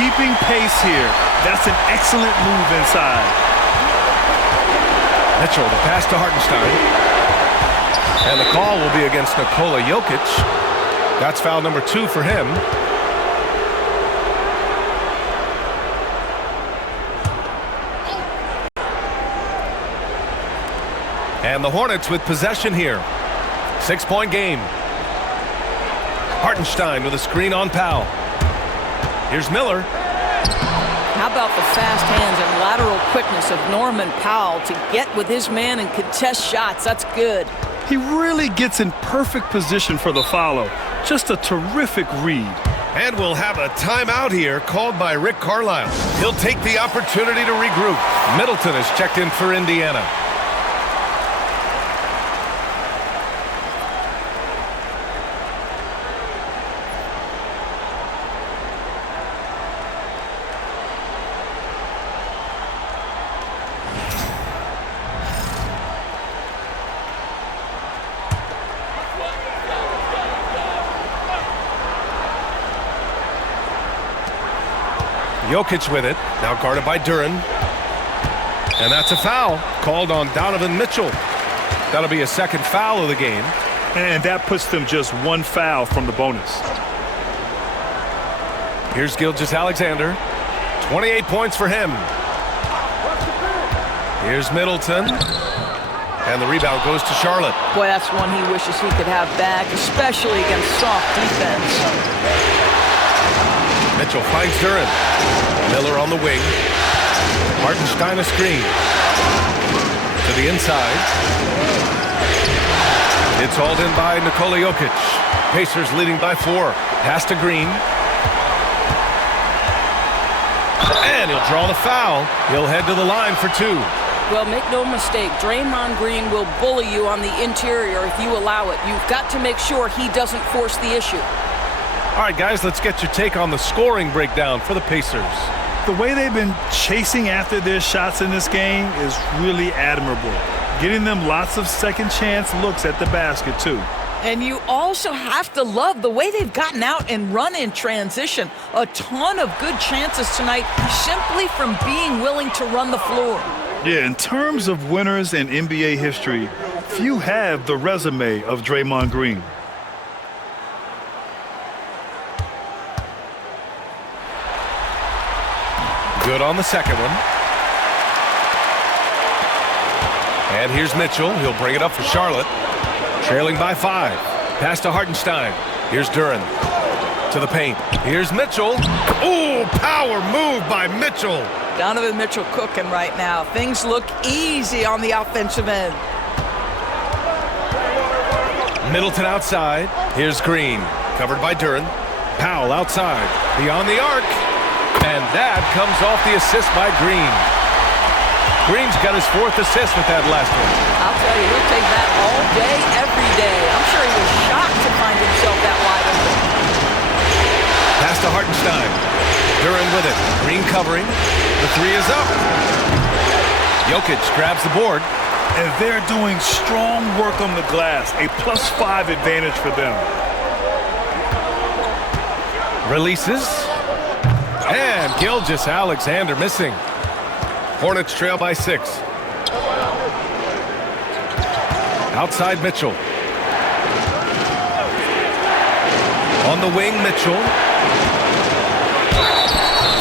Keeping pace here. That's an excellent move inside. Mitchell, the pass to Hartenstein. And the call will be against Nikola Jokic. That's foul number 2 for him. And the Hornets with possession here. 6-point game. Hartenstein with a screen on Powell. Here's Miller. How about the fast hands and lateral quickness of Norman Powell to get with his man and contest shots? That's good. He really gets in perfect position for the follow. Just a terrific read. And we'll have a timeout here called by Rick Carlisle. He'll take the opportunity to regroup. Middleton is checked in for Indiana. Jokic with it, now guarded by Duren. And that's a foul called on Donovan Mitchell. That'll be a second foul of the game. And that puts them just 1 foul from the bonus. Here's Gilgeous-Alexander. 28 points for him. Here's Middleton. And the rebound goes to Charlotte. Boy, that's one he wishes he could have back, especially against soft defense. Mitchell finds Duren. Miller on the wing. Hartenstein a screen. To the inside. It's hauled in by Nikola Jokic. Pacers leading by 4. Pass to Green. And he'll draw the foul. He'll head to the line for 2. Well, make no mistake, Draymond Green will bully you on the interior if you allow it. You've got to make sure he doesn't force the issue. All right, guys, let's get your take on the scoring breakdown for the Pacers. The way they've been chasing after their shots in this game is really admirable. Getting them lots of second chance looks at the basket, too. And you also have to love the way they've gotten out and run in transition. A ton of good chances tonight simply from being willing to run the floor. Yeah, in terms of winners in NBA history, few have the resume of Draymond Green. Good on the second one. And here's Mitchell. He'll bring it up for Charlotte. Trailing by 5. Pass to Hartenstein. Here's Duren. To the paint. Here's Mitchell. Ooh, power move by Mitchell. Donovan Mitchell cooking right now. Things look easy on the offensive end. Middleton outside. Here's Green. Covered by Duren. Powell outside. Beyond the arc. And that comes off the assist by Green. Green's got his 4th assist with that last one. I'll tell you, he'll take that all day, every day. I'm sure he was shocked to find himself that wide open. Pass to Hartenstein. Duren with it. Green covering. The 3 is up. Jokic grabs the board. And they're doing strong work on the glass. A +5 advantage for them. Releases. And Gilgeous-Alexander missing. Hornets trail by 6. Outside Mitchell. On the wing, Mitchell.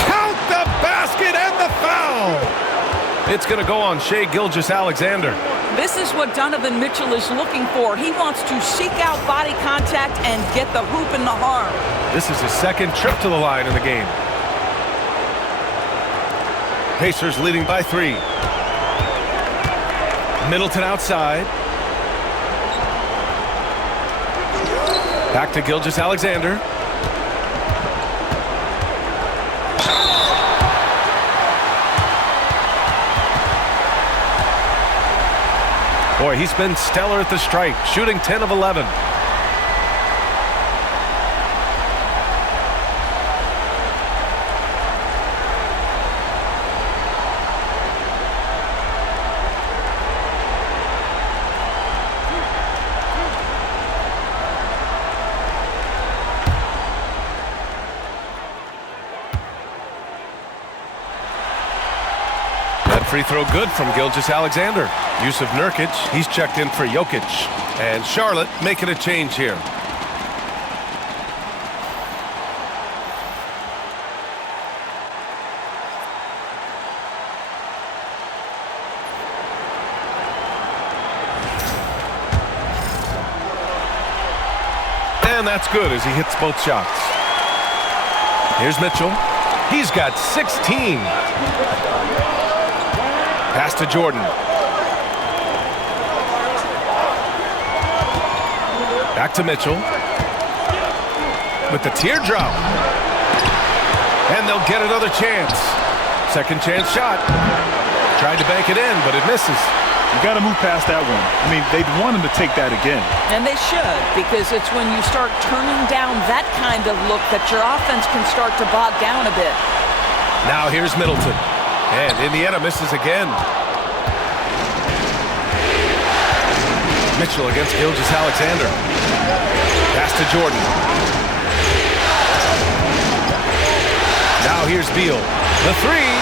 Count the basket and the foul. It's going to go on Shai Gilgeous-Alexander. This is what Donovan Mitchell is looking for. He wants to seek out body contact and get the hoop in the harm. This is his 2nd trip to the line in the game. Pacers leading by 3. Middleton outside. Back to Gilgeous-Alexander. Boy, he's been stellar at the stripe, shooting 10 of 11. Free throw good from Gilgeous-Alexander. Use of Nurkic. He's checked in for Jokic. And Charlotte making a change here. And that's good as he hits both shots. Here's Mitchell. He's got 16. Pass to Jordan. Back to Mitchell. With the teardrop. And they'll get another chance. Second chance shot. Tried to bank it in, but it misses. You got to move past that one. I mean, they'd want him to take that again. And they should, because it's when you start turning down that kind of look that your offense can start to bog down a bit. Now here's Middleton. And Indiana misses again. Mitchell against Gilgeous-Alexander. Pass to Jordan. Now here's Beal. The three.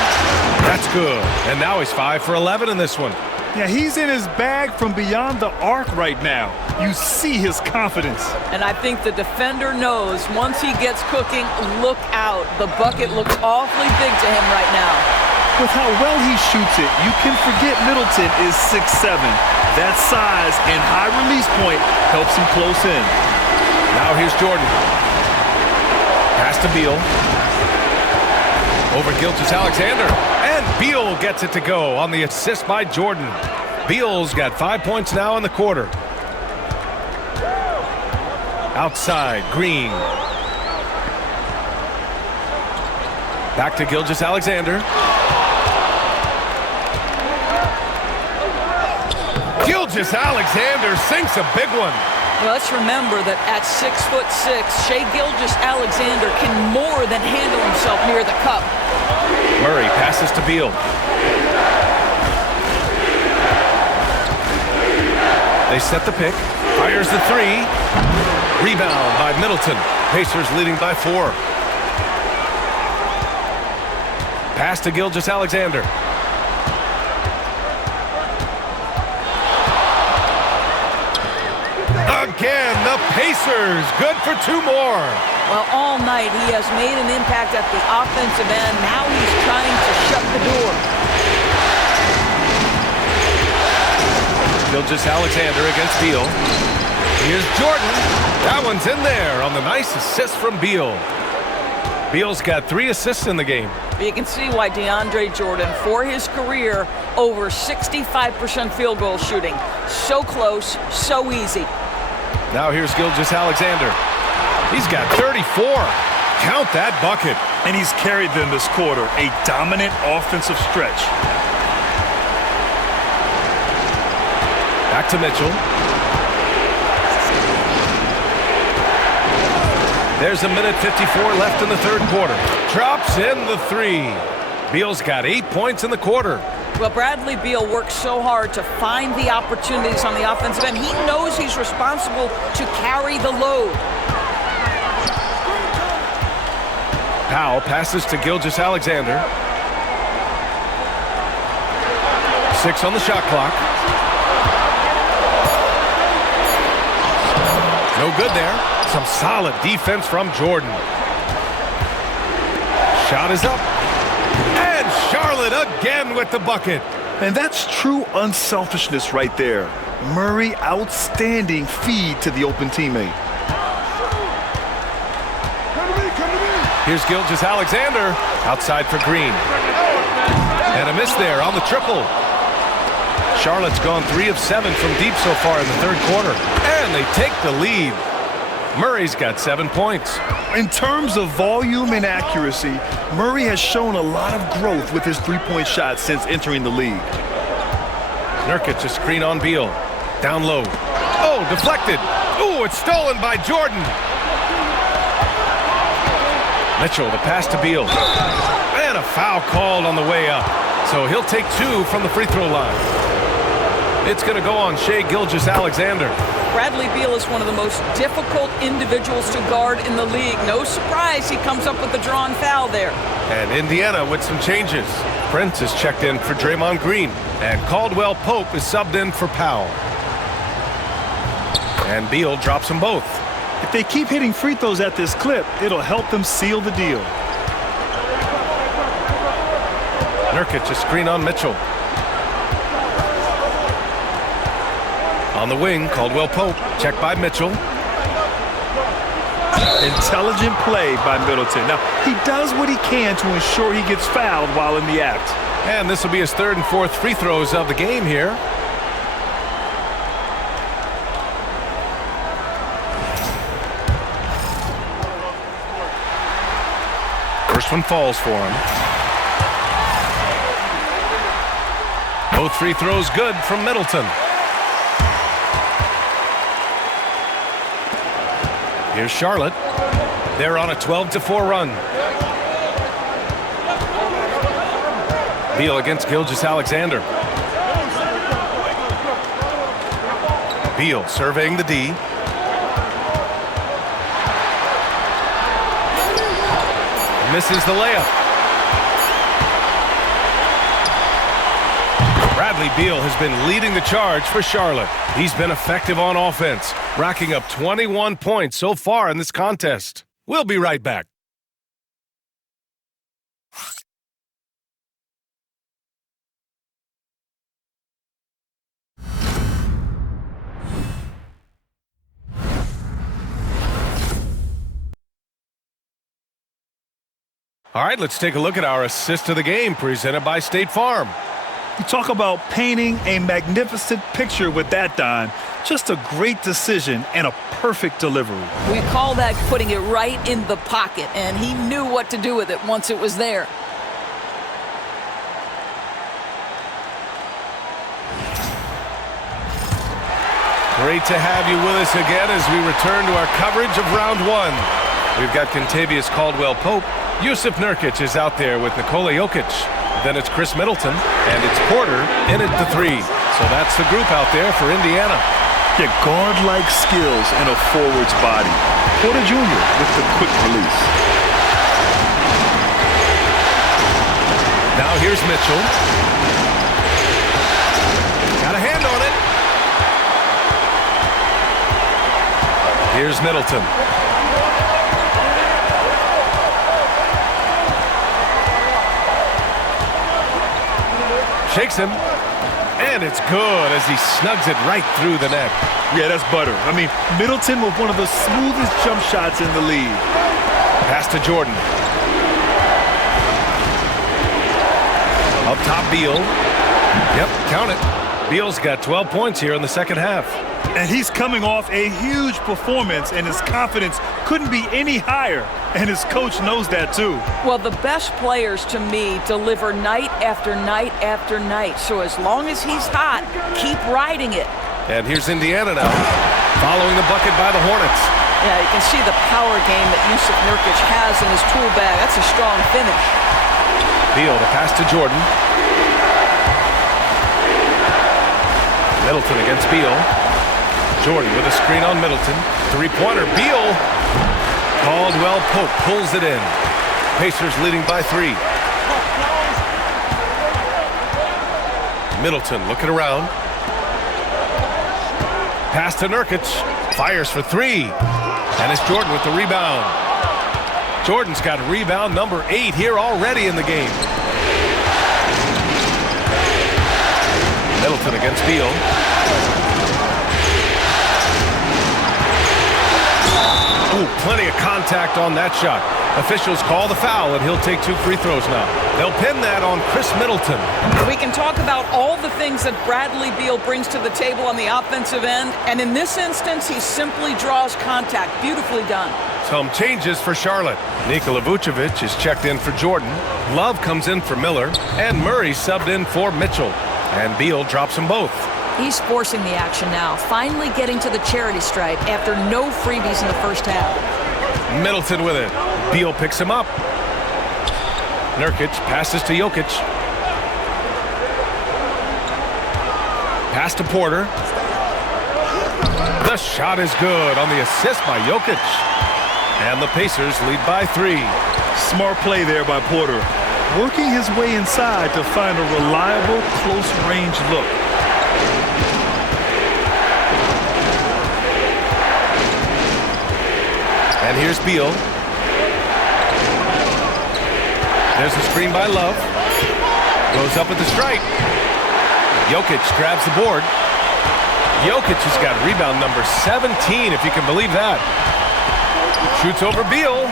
That's good. And now he's 5 for 11 in this one. Yeah, he's in his bag from beyond the arc right now. You see his confidence. And I think the defender knows once he gets cooking, look out. The bucket looks awfully big to him right now. With how well he shoots it, you can forget Middleton is 6'7". That size and high release point helps him close in. Now here's Jordan. Pass to Beal. Over Gilgeous-Alexander. And Beal gets it to go on the assist by Jordan. Beal's got 5 points now in the quarter. Outside, Green. Back to Gilgeous-Alexander. Gilgeous-Alexander sinks a big one. Well, let's remember that at 6'6", Shai Gilgeous-Alexander can more than handle himself near the cup. Murray passes to Beal. They set the pick. Fires the three. Rebound by Middleton. Pacers leading by 4. Pass to Gilgeous-Alexander. Again, the Pacers, good for 2 more. Well, all night he has made an impact at the offensive end. Now he's trying to shut the door. Gilgeous-Alexander against Beal. Here's Jordan. That one's in there on the nice assist from Beal. Beal's got 3 assists in the game. You can see why DeAndre Jordan, for his career, over 65% field goal shooting. So close, so easy. Now here's Gilgeous-Alexander. He's got 34. Count that bucket. And he's carried them this quarter, a dominant offensive stretch. Back to Mitchell. There's a minute 54 left in the third quarter. Drops in the 3. Beal's got 8 points in the quarter. Well, Bradley Beal works so hard to find the opportunities on the offensive end. He knows he's responsible to carry the load. Powell passes to Gilgeous-Alexander. 6 on the shot clock. No good there. Some solid defense from Jordan. Shot is up. And Charlotte again with the bucket. And that's true unselfishness right there. Murray, outstanding feed to the open teammate. Here's Gilgeous-Alexander outside for Green. And a miss there on the triple. Charlotte's gone 3 of 7 from deep so far in the third quarter. And they take the lead. Murray's got 7 points. In terms of volume and accuracy, Murray has shown a lot of growth with his three-point shot since entering the league. Nurkic a screen on Beal. Down low. Oh, deflected. Oh, it's stolen by Jordan. Mitchell, the pass to Beal. And a foul called on the way up. So he'll take 2 from the free throw line. It's going to go on Shai Gilgeous-Alexander. Bradley Beal is one of the most difficult individuals to guard in the league. No surprise he comes up with the drawn foul there. And Indiana with some changes. Prince is checked in for Draymond Green. And Caldwell Pope is subbed in for Powell. And Beal drops them both. If they keep hitting free throws at this clip, it'll help them seal the deal. Nurkic, a screen on Mitchell. On the wing, Caldwell Pope, checked by Mitchell. Intelligent play by Middleton. Now, he does what he can to ensure he gets fouled while in the act. And this will be his 3rd and 4th free throws of the game here. First one falls for him. Both free throws good from Middleton. Here's Charlotte. They're on a 12-4 run. Beal against Gilgeous-Alexander. Beal surveying the D. Misses the layup. Bradley Beal has been leading the charge for Charlotte. He's been effective on offense, racking up 21 points so far in this contest. We'll be right back. All right, let's take a look at our assist of the game presented by State Farm. You talk about painting a magnificent picture with that, Don. Just a great decision and a perfect delivery. We call that putting it right in the pocket, and he knew what to do with it once it was there. Great to have you with us again as we return to our coverage of round 1. We've got Kentavious Caldwell-Pope. Yusuf Nurkic is out there with Nikola Jokic. Then it's Chris Middleton, and it's Porter in at the 3. So that's the group out there for Indiana. Yeah, guard-like skills and a forward's body. Porter Jr. with the quick release. Now here's Mitchell. Got a hand on it. Here's Middleton. Shakes him, and it's good as he snugs it right through the net. Yeah, that's butter. I mean, Middleton with one of the smoothest jump shots in the league. Pass to Jordan. Up top, Beal. Yep, count it. Beal's got 12 points here in the second half. And he's coming off a huge performance, and his confidence couldn't be any higher. And his coach knows that, too. Well, the best players, to me, deliver night after night after night. So as long as he's hot, keep riding it. And here's Indiana now, following the bucket by the Hornets. Yeah, you can see the power game that Yusuf Nurkic has in his tool bag. That's a strong finish. Beal, the pass to Jordan. Middleton against Beal. Jordan with a screen on Middleton. Three-pointer, Beal. Caldwell Pope pulls it in. Pacers leading by 3. Middleton looking around. Pass to Nurkic. Fires for 3. And it's Jordan with the rebound. Jordan's got rebound number 8 here already in the game. Middleton against Beal. Ooh, plenty of contact on that shot. Officials call the foul, and he'll take 2 free throws now. They'll pin that on Chris Middleton. We can talk about all the things that Bradley Beal brings to the table on the offensive end, and in this instance, he simply draws contact. Beautifully done. Some changes for Charlotte. Nikola Vucevic is checked in for Jordan. Love comes in for Miller, and Murray subbed in for Mitchell. And Beal drops them both. He's forcing the action now, finally getting to the charity stripe after no freebies in the first half. Middleton with it. Beal picks him up. Nurkic passes to Jokic. Pass to Porter. The shot is good on the assist by Jokic. And the Pacers lead by 3. Smart play there by Porter. Working his way inside to find a reliable close-range look. And here's Beal. There's a screen by Love. Goes up at the stripe. Jokic grabs the board. Jokic has got rebound number 17, if you can believe that. Shoots over Beal,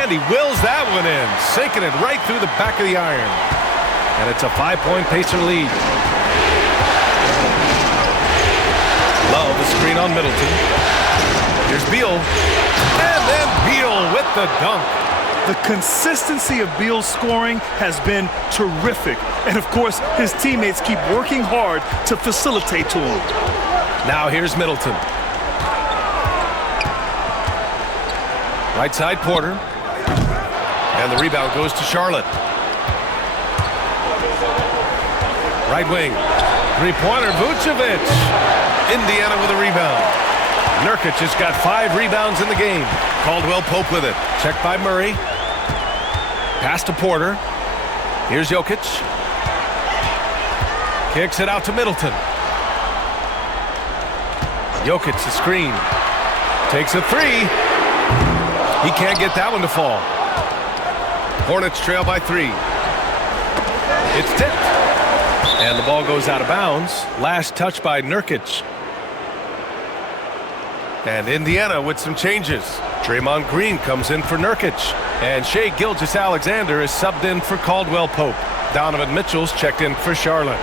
and he wills that one in, sinking it right through the back of the iron. And it's a 5-point Pacer lead. Love, the screen on Middleton. Here's Beal, and then Beal with the dunk. The consistency of Beal's scoring has been terrific. And of course, his teammates keep working hard to facilitate to him. Now here's Middleton. Right side Porter. And the rebound goes to Charlotte. Right wing. Three-pointer, Vucevic. Indiana with a rebound. Nurkic has got 5 rebounds in the game. Caldwell Pope with it. Checked by Murray. Pass to Porter. Here's Jokic. Kicks it out to Middleton. Jokic, the screen. Takes a 3. He can't get that one to fall. Hornets trail by 3. It's tipped. And the ball goes out of bounds. Last touch by Nurkic. And Indiana with some changes. Draymond Green comes in for Nurkic. And Shai Gilgeous-Alexander is subbed in for Caldwell Pope. Donovan Mitchell's checked in for Charlotte.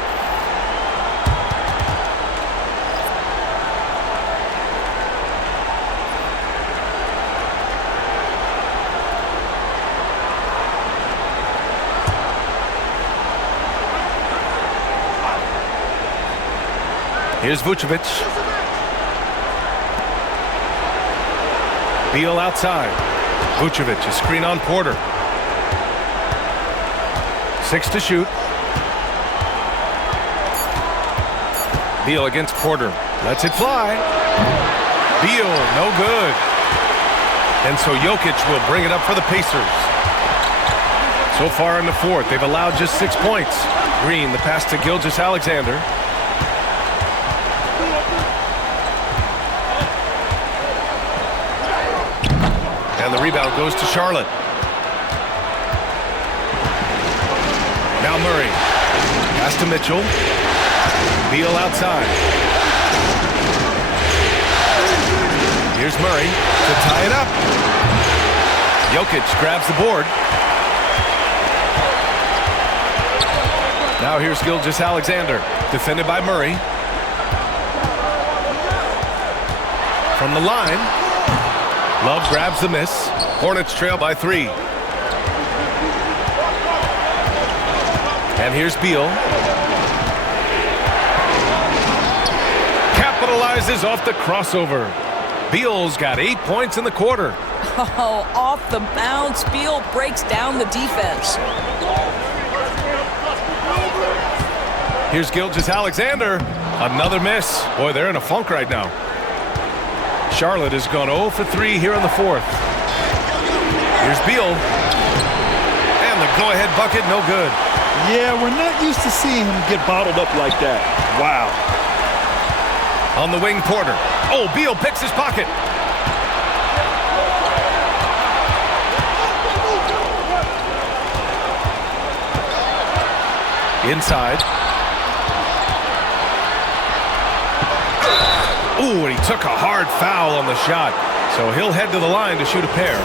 Here's Vucevic. Beal outside. Vucevic, a screen on Porter. 6 to shoot. Beal against Porter. Lets it fly. Beal, no good. And so Jokic will bring it up for the Pacers. So far in the fourth, they've allowed just 6 points. Green, the pass to Gilgeous-Alexander. And the rebound goes to Charlotte. Now Murray. Pass to Mitchell. Beal outside. Here's Murray to tie it up. Jokic grabs the board. Now here's Gilgeous-Alexander. Defended by Murray. From the line. Love grabs the miss. Hornets trail by 3. And here's Beal. Capitalizes off the crossover. Beal's got 8 points in the quarter. Oh, off the bounce. Beal breaks down the defense. Here's Gilgeous-Alexander. Another miss. Boy, they're in a funk right now. Charlotte has gone 0 for 3 here in the fourth. Here's Beal. And the go-ahead bucket, no good. Yeah, we're not used to seeing him get bottled up like that. Wow. On the wing, Porter. Oh, Beal picks his pocket. Inside. Ooh, and he took a hard foul on the shot. So he'll head to the line to shoot a pair.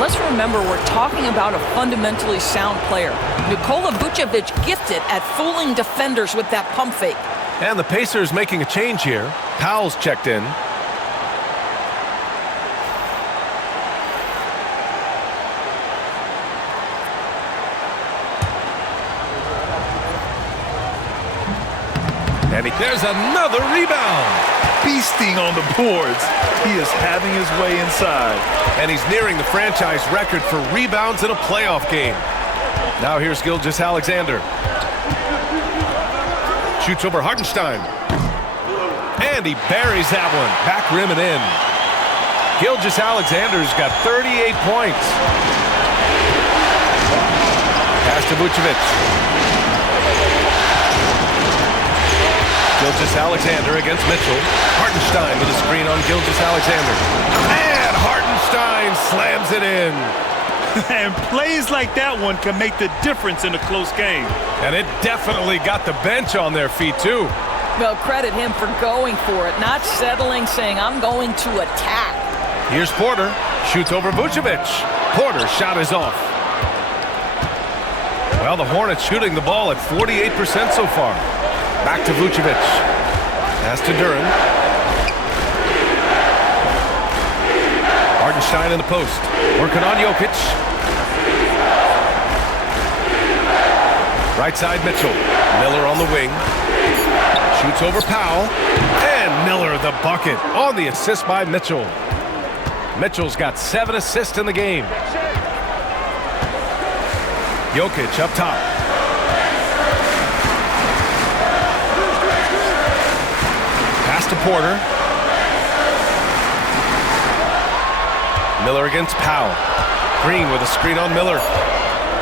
Let's remember we're talking about a fundamentally sound player. Nikola Vucevic gifted at fooling defenders with that pump fake. And the Pacers making a change here. Powell's checked in. And there's another rebound. Feasting on the boards. He is having his way inside. And he's nearing the franchise record for rebounds in a playoff game. Now here's Gilgeous-Alexander. Shoots over Hartenstein. And he buries that one. Back rim and in. Gilgeous-Alexander's got 38 points. Pass to Vucevic. Gilgeous-Alexander against Mitchell. Hartenstein with a screen on Gilgeous-Alexander. And Hartenstein slams it in. And plays like that one can make the difference in a close game. And it definitely got the bench on their feet, too. Well, credit him for going for it, not settling, saying, I'm going to attack. Here's Porter. Shoots over Vucevic. Porter's shot is off. Well, the Hornets shooting the ball at 48% so far. Back to Vucevic. Pass to Duren. Hartenstein in the post. Working on Jokic. Right side Mitchell. Miller on the wing. Shoots over Powell. And Miller the bucket on the assist by Mitchell. Mitchell's got 7 assists in the game. Jokic up top. Pass to Porter. Miller against Powell. Green with a screen on Miller.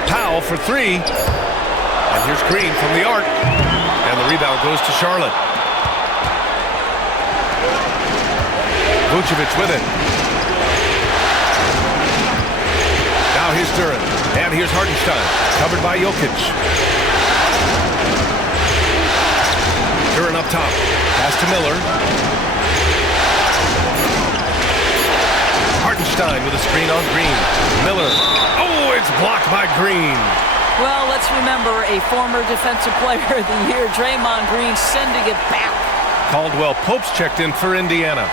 Powell for 3. And here's Green from the arc. And the rebound goes to Charlotte. Vucevic with it. Now here's Duren. And here's Hartenstein. Covered by Jokic. Duren up top. Pass to Miller. Hartenstein with a screen on Green. Miller. Oh, it's blocked by Green. Well, let's remember a former Defensive Player of the Year, Draymond Green, sending it back. Caldwell Pope's checked in for Indiana.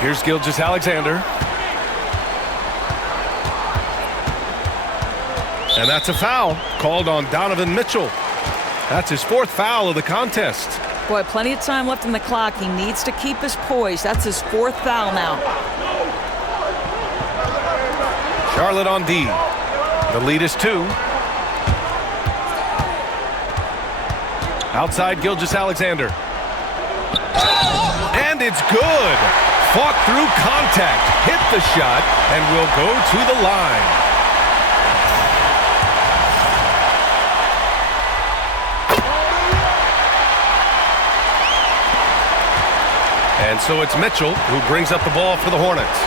Here's Gilgeous-Alexander. And that's a foul called on Donovan Mitchell. That's his 4th foul of the contest. Boy, plenty of time left in the clock. He needs to keep his poise. That's his 4th foul now. Charlotte on D. The lead is 2. Outside Gilgeous-Alexander. And it's good. Fought through contact. Hit the shot and will go to the line. And so it's Mitchell who brings up the ball for the Hornets.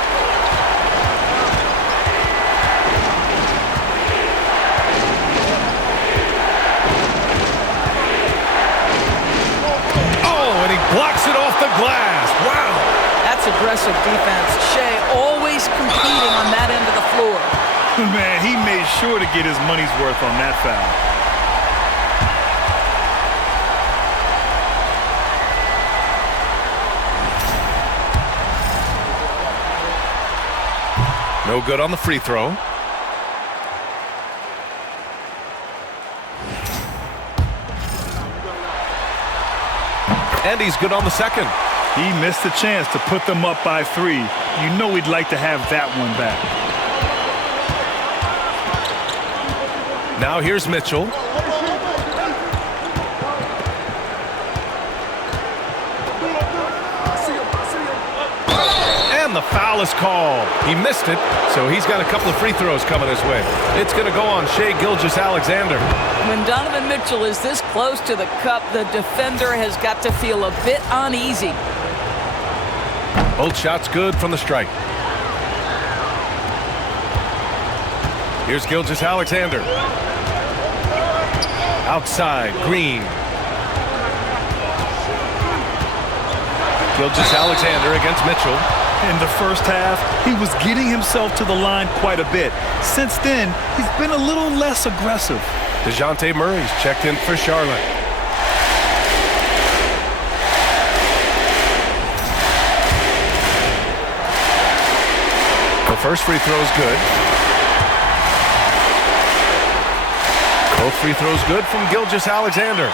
Oh, and he blocks it off the glass. Wow. That's aggressive defense. Shea always competing on that end of the floor. Man, he made sure to get his money's worth on that foul. No good on the free throw. And he's good on the second. He missed a chance to put them up by 3. You know he'd like to have that one back. Now here's Mitchell. And the foul is called. He missed it, so he's got a couple of free throws coming his way. It's going to go on Shai Gilgeous-Alexander. When Donovan Mitchell is this close to the cup, the defender has got to feel a bit uneasy. Both shots good from the strike. Here's Gilgeous-Alexander. Outside, Green. Gilgeous-Alexander against Mitchell. In the first half, he was getting himself to the line quite a bit. Since then, he's been a little less aggressive. DeJounte Murray's checked in for Charlotte. The first free throw is good. Both free throw is good from Gilgeous-Alexander.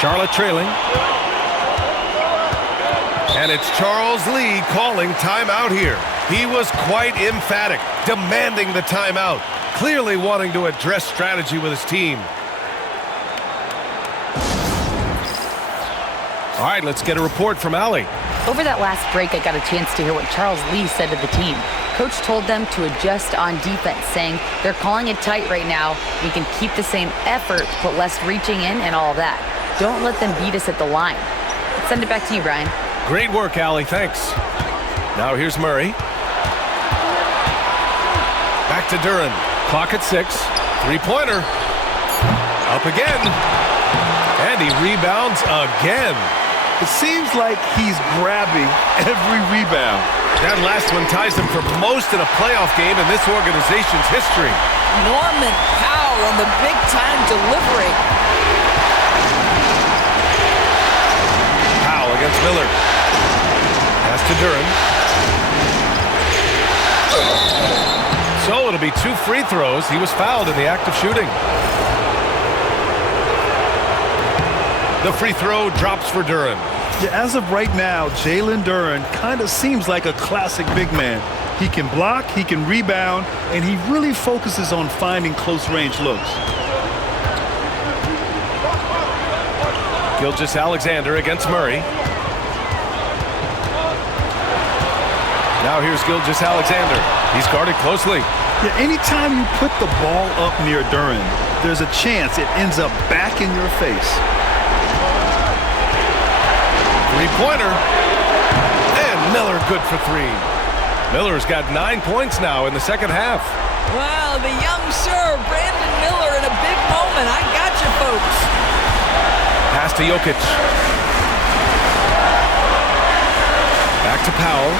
Charlotte trailing. And it's Charles Lee calling timeout here. He was quite emphatic, demanding the timeout, clearly wanting to address strategy with his team. All right, let's get a report from Allie. Over that last break, I got a chance to hear what Charles Lee said to the team. Coach told them to adjust on defense, saying they're calling it tight right now. We can keep the same effort, but less reaching in and all that. Don't let them beat us at the line. Let's send it back to you, Brian. Great work, Allie. Thanks. Now here's Murray. Back to Duren. Clock at 6. Three-pointer. Up again. And he rebounds again. It seems like he's grabbing every rebound. That last one ties him for most in a playoff game in this organization's history. Norman Powell on the big-time delivery. Powell against Miller. Pass to Duren. So it'll be 2 free throws. He was fouled in the act of shooting. The free throw drops for Duren. Yeah, as of right now, Jalen Duren kind of seems like a classic big man. He can block, he can rebound, and he really focuses on finding close-range looks. Gilgeous-Alexander against Murray. Now here's Gilgeous-Alexander. He's guarded closely. Yeah, anytime you put the ball up near Duren, there's a chance it ends up back in your face. Three-pointer. And Miller good for 3. Miller's got 9 points now in the second half. Wow, the young sir, Brandon Miller, in a big moment. I got you, folks. Pass to Jokic. Back to Powell.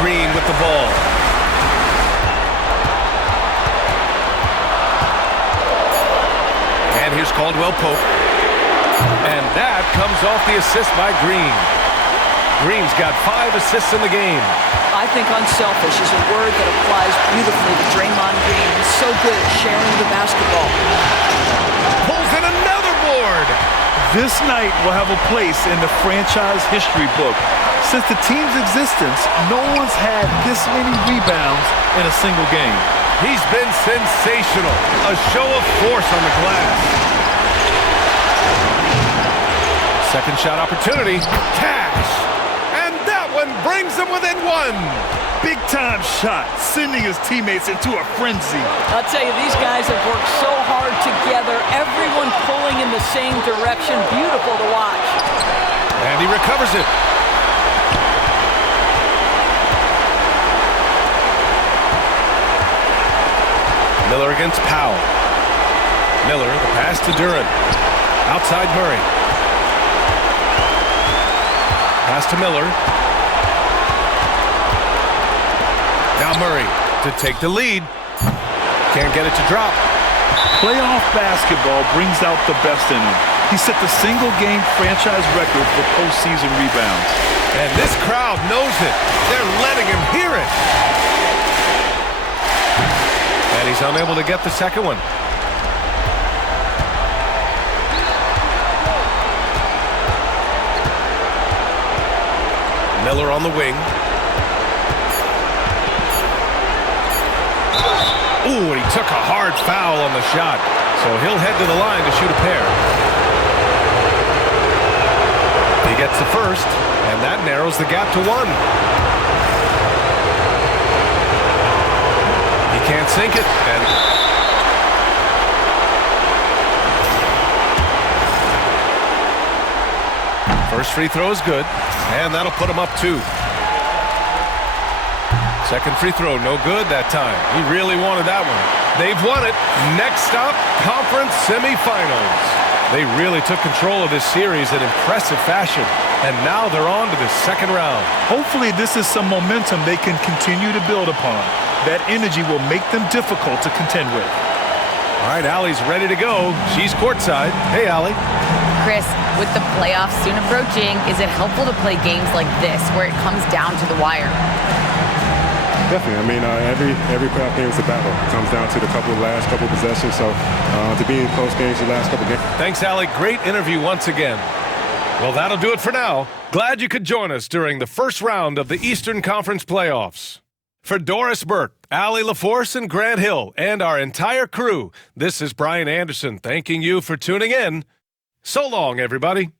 Green with the ball. And here's Caldwell Pope. And that comes off the assist by Green. Green's got 5 assists in the game. I think unselfish is a word that applies beautifully to Draymond Green. He's so good at sharing the basketball. Pulls in another board. This night will have a place in the franchise history book. Since the team's existence, no one's had this many rebounds in a single game. He's been sensational. A show of force on the glass. Second shot opportunity. Cash. And that one brings him within 1. Big-time shot, sending his teammates into a frenzy. I'll tell you, these guys have worked so hard together. Everyone pulling in the same direction. Beautiful to watch. And he recovers it. Miller against Powell. Miller, the pass to Duren. Outside Murray. Pass to Miller. Now Murray to take the lead. Can't get it to drop. Playoff basketball brings out the best in him. He set the single-game franchise record for postseason rebounds. And this crowd knows it. They're letting him hear it. And he's unable to get the second one. Miller on the wing. Ooh, and he took a hard foul on the shot. So he'll head to the line to shoot a pair. He gets the first, and that narrows the gap to 1. He can't sink it, and first free throw is good, and that'll put him up 2. Second free throw, no good that time. He really wanted that one. They've won it. Next stop, conference semifinals. They really took control of this series in impressive fashion, and now they're on to the second round. Hopefully this is some momentum they can continue to build upon. That energy will make them difficult to contend with. All right, Allie's ready to go. She's courtside. Hey, Allie. Chris, with the playoffs soon approaching, is it helpful to play games like this where it comes down to the wire? Definitely. I mean, every playoff game is a battle. It comes down to the last couple possessions. So to be in close games the last couple games. Thanks, Allie. Great interview once again. Well, that'll do it for now. Glad you could join us during the first round of the Eastern Conference playoffs. For Doris Burke, Allie LaForce, and Grant Hill, and our entire crew, this is Brian Anderson thanking you for tuning in. So long, everybody.